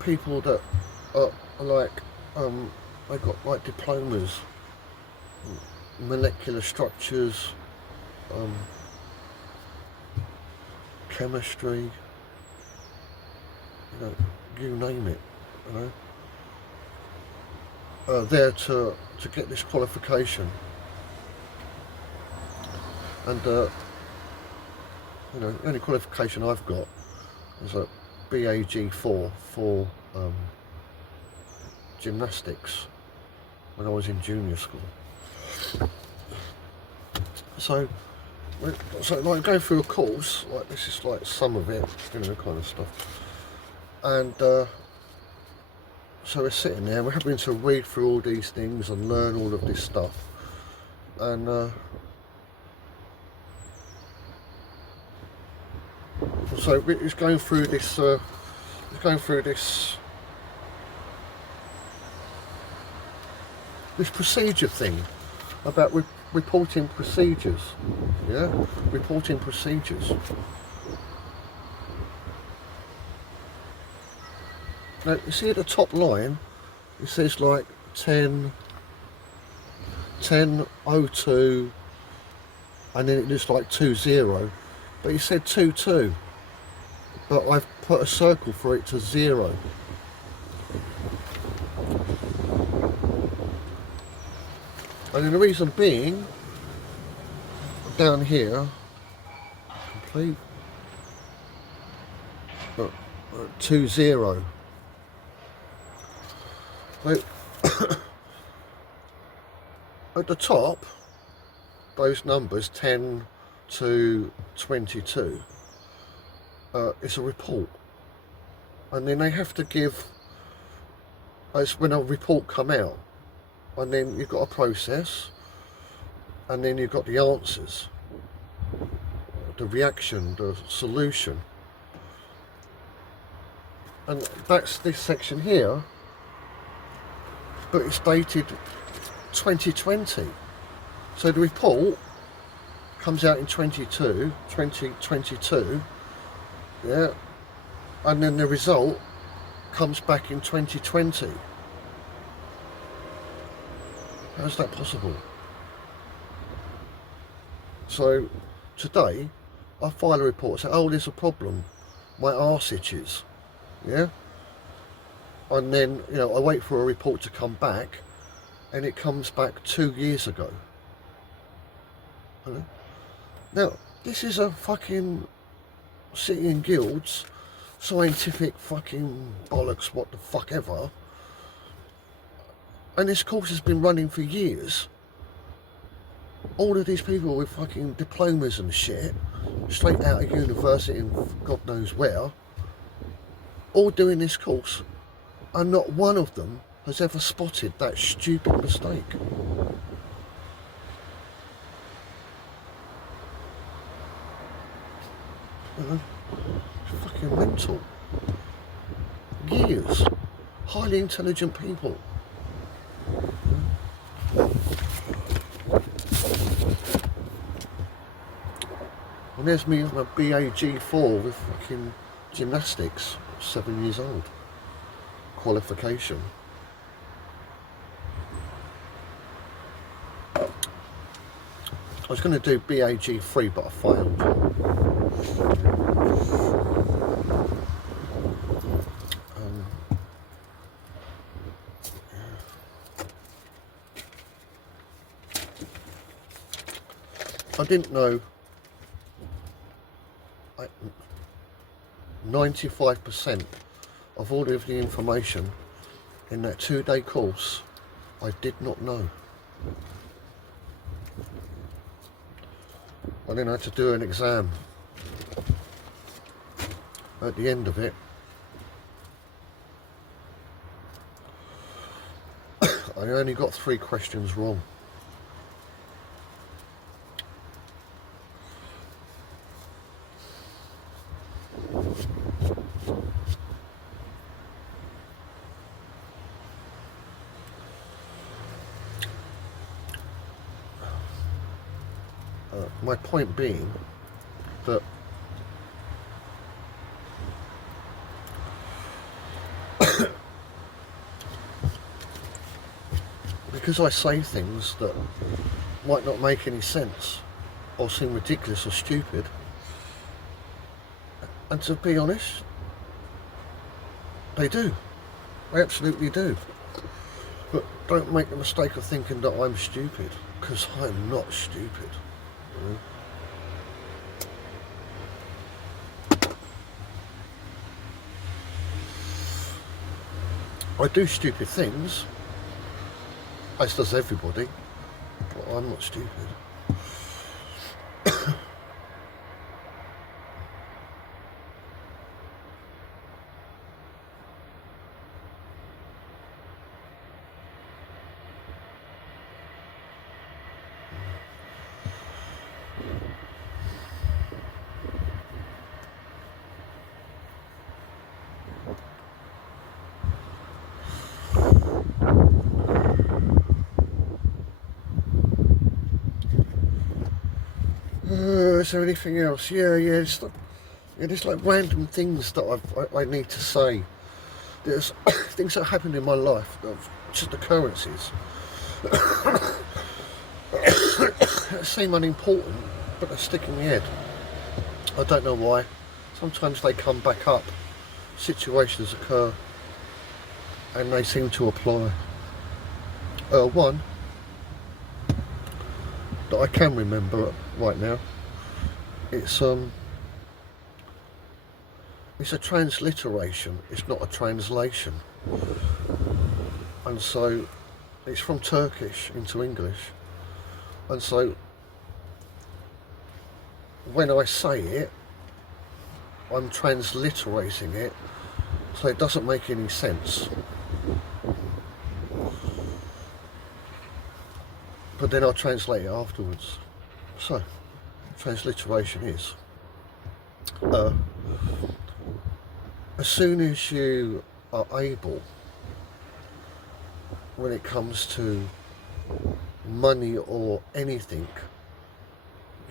People that are like, they got like diplomas, molecular structures, chemistry, you name it, there to get this qualification, and the only qualification I've got is a BAG4 for gymnastics when I was in junior school. So like going through a course like this is like some of it, kind of stuff, and so we're sitting there, we're having to read through all these things and learn all of this stuff, and so it's going through this this procedure thing about reporting procedures. Reporting procedures. Now you see at the top line it says like 10:02 and then it looks like 20, but it said 22, but I've put a circle for it to 0. And then the reason being, down here, complete, 20. Now, at the top, those numbers 10 to 22, it's a report, and then they have to give, it's when a report come out, and then you've got a process, and then you've got the answers, the reaction, the solution, and that's this section here, but it's dated 2020. So the report comes out in 2022, yeah, and then the result comes back in 2020. How's that possible? So today I file a report, say, oh, there's a problem, my arse itches, yeah, and then, you know, I wait for a report to come back, and it comes back 2 years ago. Now, this is a fucking City and Guilds scientific fucking bollocks, what the fuck ever, and this course has been running for years. All of these people with fucking diplomas and shit, straight out of university and God knows where, all doing this course, and not one of them has ever spotted that stupid mistake. You know, it's fucking mental. Years. Highly intelligent people. And there's me with my BAG4 with fucking gymnastics, 7 years old. Qualification. I was going to do BAG3, but I failed. I didn't know 95% of all of the information in that 2-day course. I did not know. I then had to do an exam at the end of it. I only got 3 questions wrong. My point being that because I say things that might not make any sense or seem ridiculous or stupid, and to be honest, they do. They absolutely do. But don't make the mistake of thinking that I'm stupid, because I'm not stupid. I do stupid things, as does everybody, but I'm not stupid. Is there anything else? It's like random things that I need to say. There's things that happen in my life, just occurrences. That seem unimportant, but they stick in my head. I don't know why. Sometimes they come back up, situations occur, and they seem to apply. One, that I can remember right now. It's a transliteration, it's not a translation. And so it's from Turkish into English. And so when I say it, I'm transliterating it, so it doesn't make any sense. But then I'll translate it afterwards. So, transliteration is, as soon as you are able, when it comes to money or anything,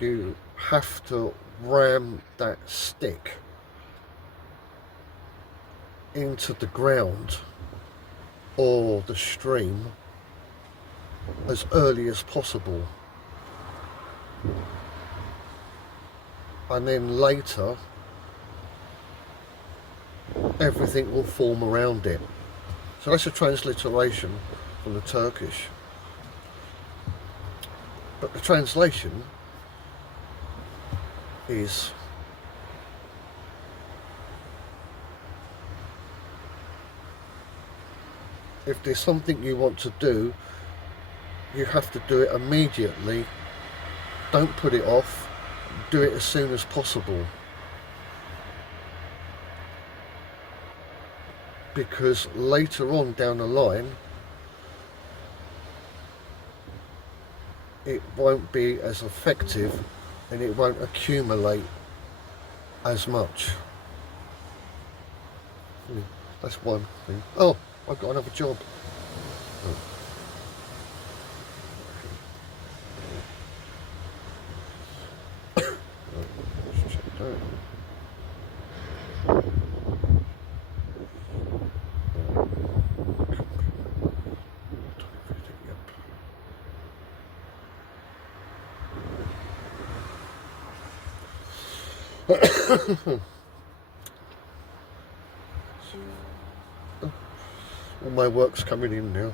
you have to ram that stick into the ground or the stream as early as possible, and then later everything will form around it. So that's a transliteration from the Turkish, but the translation is if there's something you want to do, you have to do it immediately. Don't put it off. Do it as soon as possible. Because later on down the line, it won't be as effective and it won't accumulate as much. That's one thing. Oh, I've got another job. Oh. Let's check that. All my work's coming in now.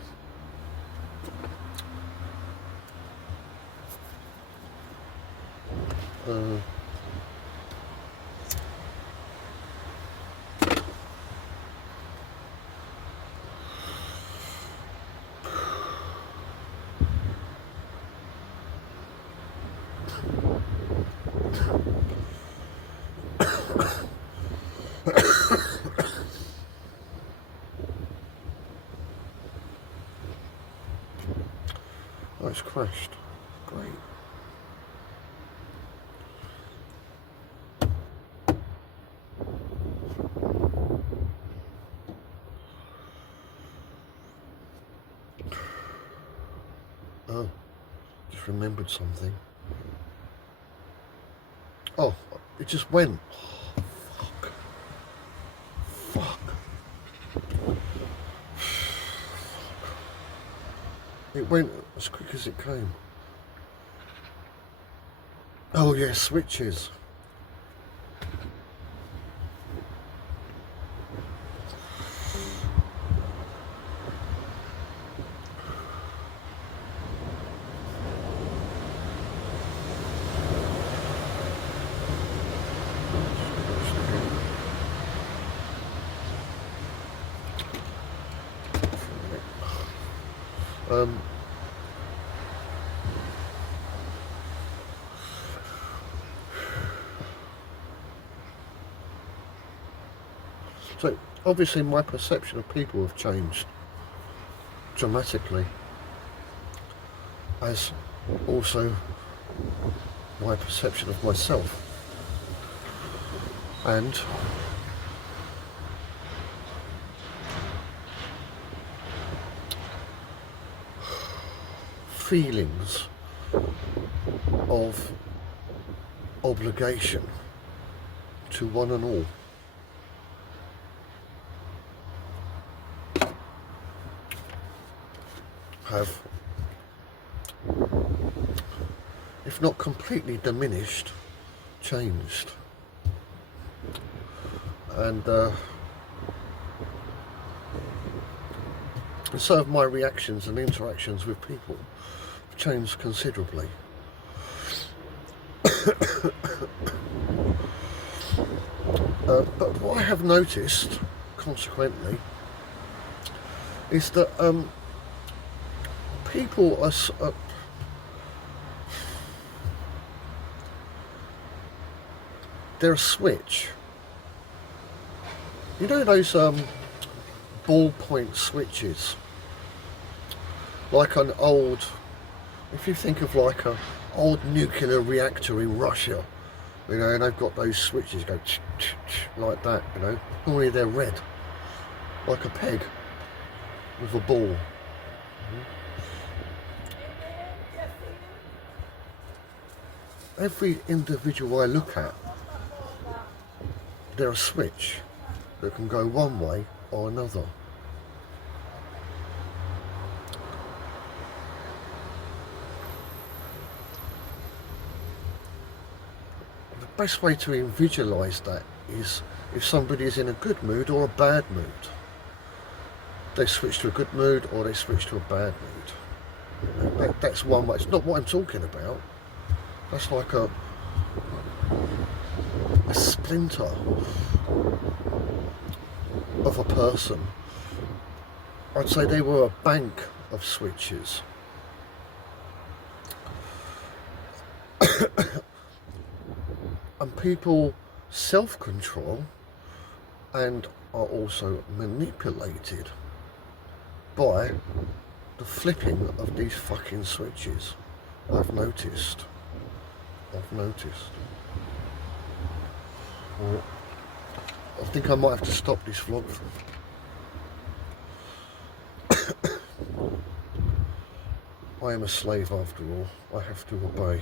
Oh, it's crashed. Great. Oh, just remembered something. Oh, it just went. Oh, fuck. Fuck. It went as quick as it came. Oh yeah, switches. So obviously my perception of people have changed dramatically, as also my perception of myself, and feelings of obligation to one and all. Have, if not completely diminished, changed. And so have my reactions and interactions with people changed considerably. But what I have noticed, consequently, is that people are they're a switch. You know those ballpoint switches, like an old, if you think of like a old nuclear reactor in Russia, you know, and they've got those switches go like that, you know, only they're red, like a peg with a ball. Every individual I look at, they're a switch that can go one way or another. The best way to visualise that is if somebody is in a good mood or a bad mood. They switch to a good mood or they switch to a bad mood. You know, that's one way. It's not what I'm talking about. That's like a splinter of a person. I'd say they were a bank of switches. And people self-control and are also manipulated by the flipping of these fucking switches. I've noticed. Well, I think I might have to stop this vlog. I am a slave after all. I have to obey.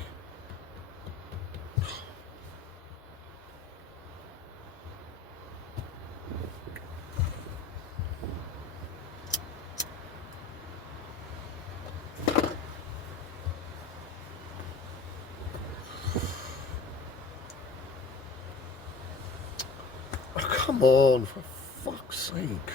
Oh, come on, for fuck's sake.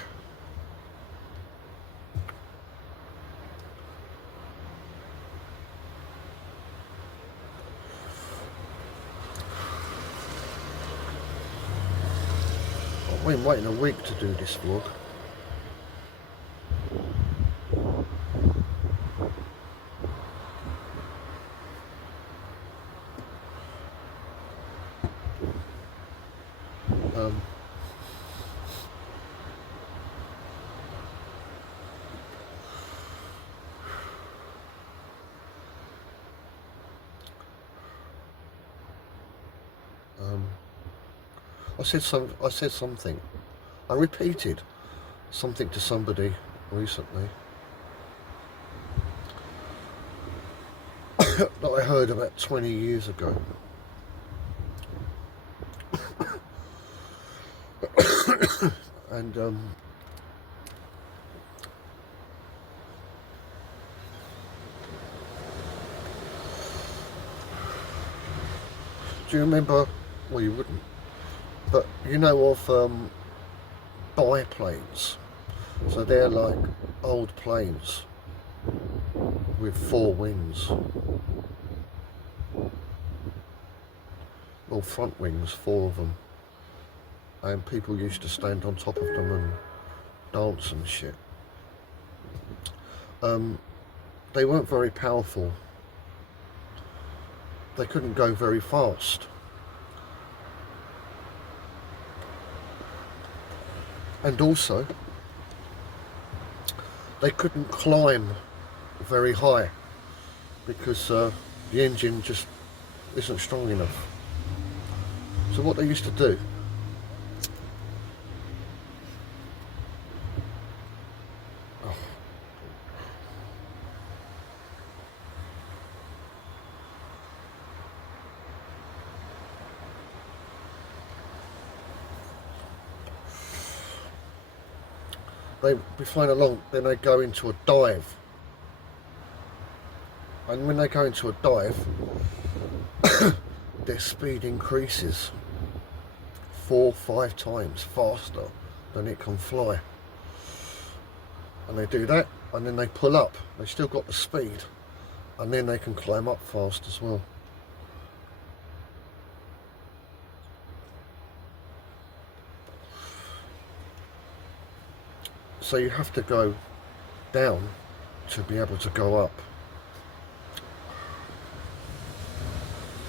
I've been waiting a week to do this vlog. I said something. I repeated something to somebody recently that I heard about 20 years ago. And do you remember? Well, you wouldn't. But you know of biplanes. So they're like old planes with 4 wings. Well, front wings, 4 of them. And people used to stand on top of them and dance and shit. They weren't very powerful. They couldn't go very fast. And also, they couldn't climb very high because the engine just isn't strong enough. So what they used to do, they'd be flying along, then they go into a dive. And when they go into a dive, their speed increases 4 or 5 times faster than it can fly. And they do that, and then they pull up. They've still got the speed, and then they can climb up fast as well. So you have to go down to be able to go up.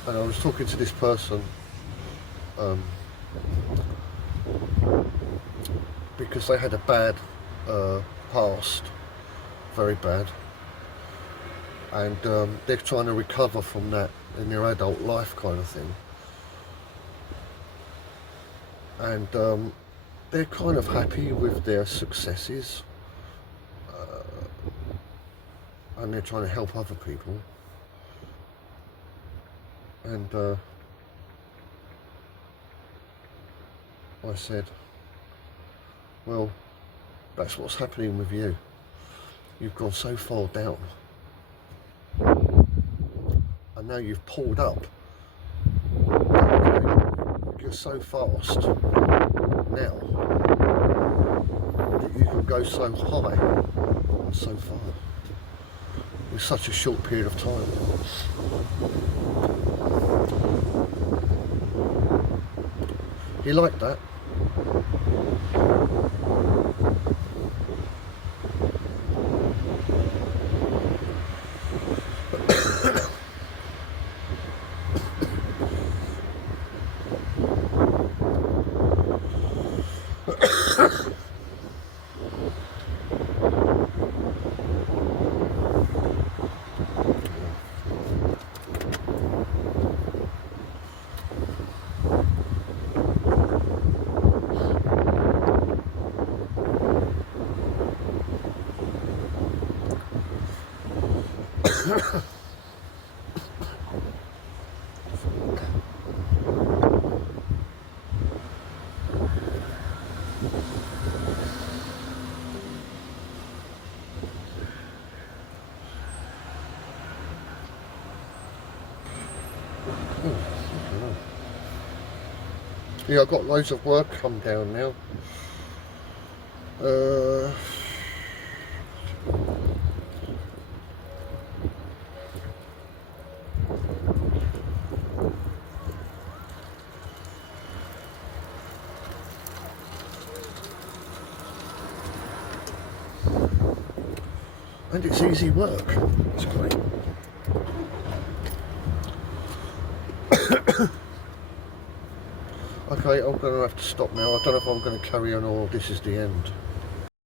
And I was talking to this person because they had a bad past, very bad, and they're trying to recover from that in their adult life kind of thing. And they're kind of happy with their successes, and they're trying to help other people. And I said, well, that's what's happening with you. You've gone so far down, and now you've pulled up. You're so fast now that you can go so high and so far in such a short period of time. You like that? Yeah, I've got loads of work come down now. And it's easy work. It's great. Okay, I'm going to have to stop now. I don't know if I'm going to carry on or this is the end.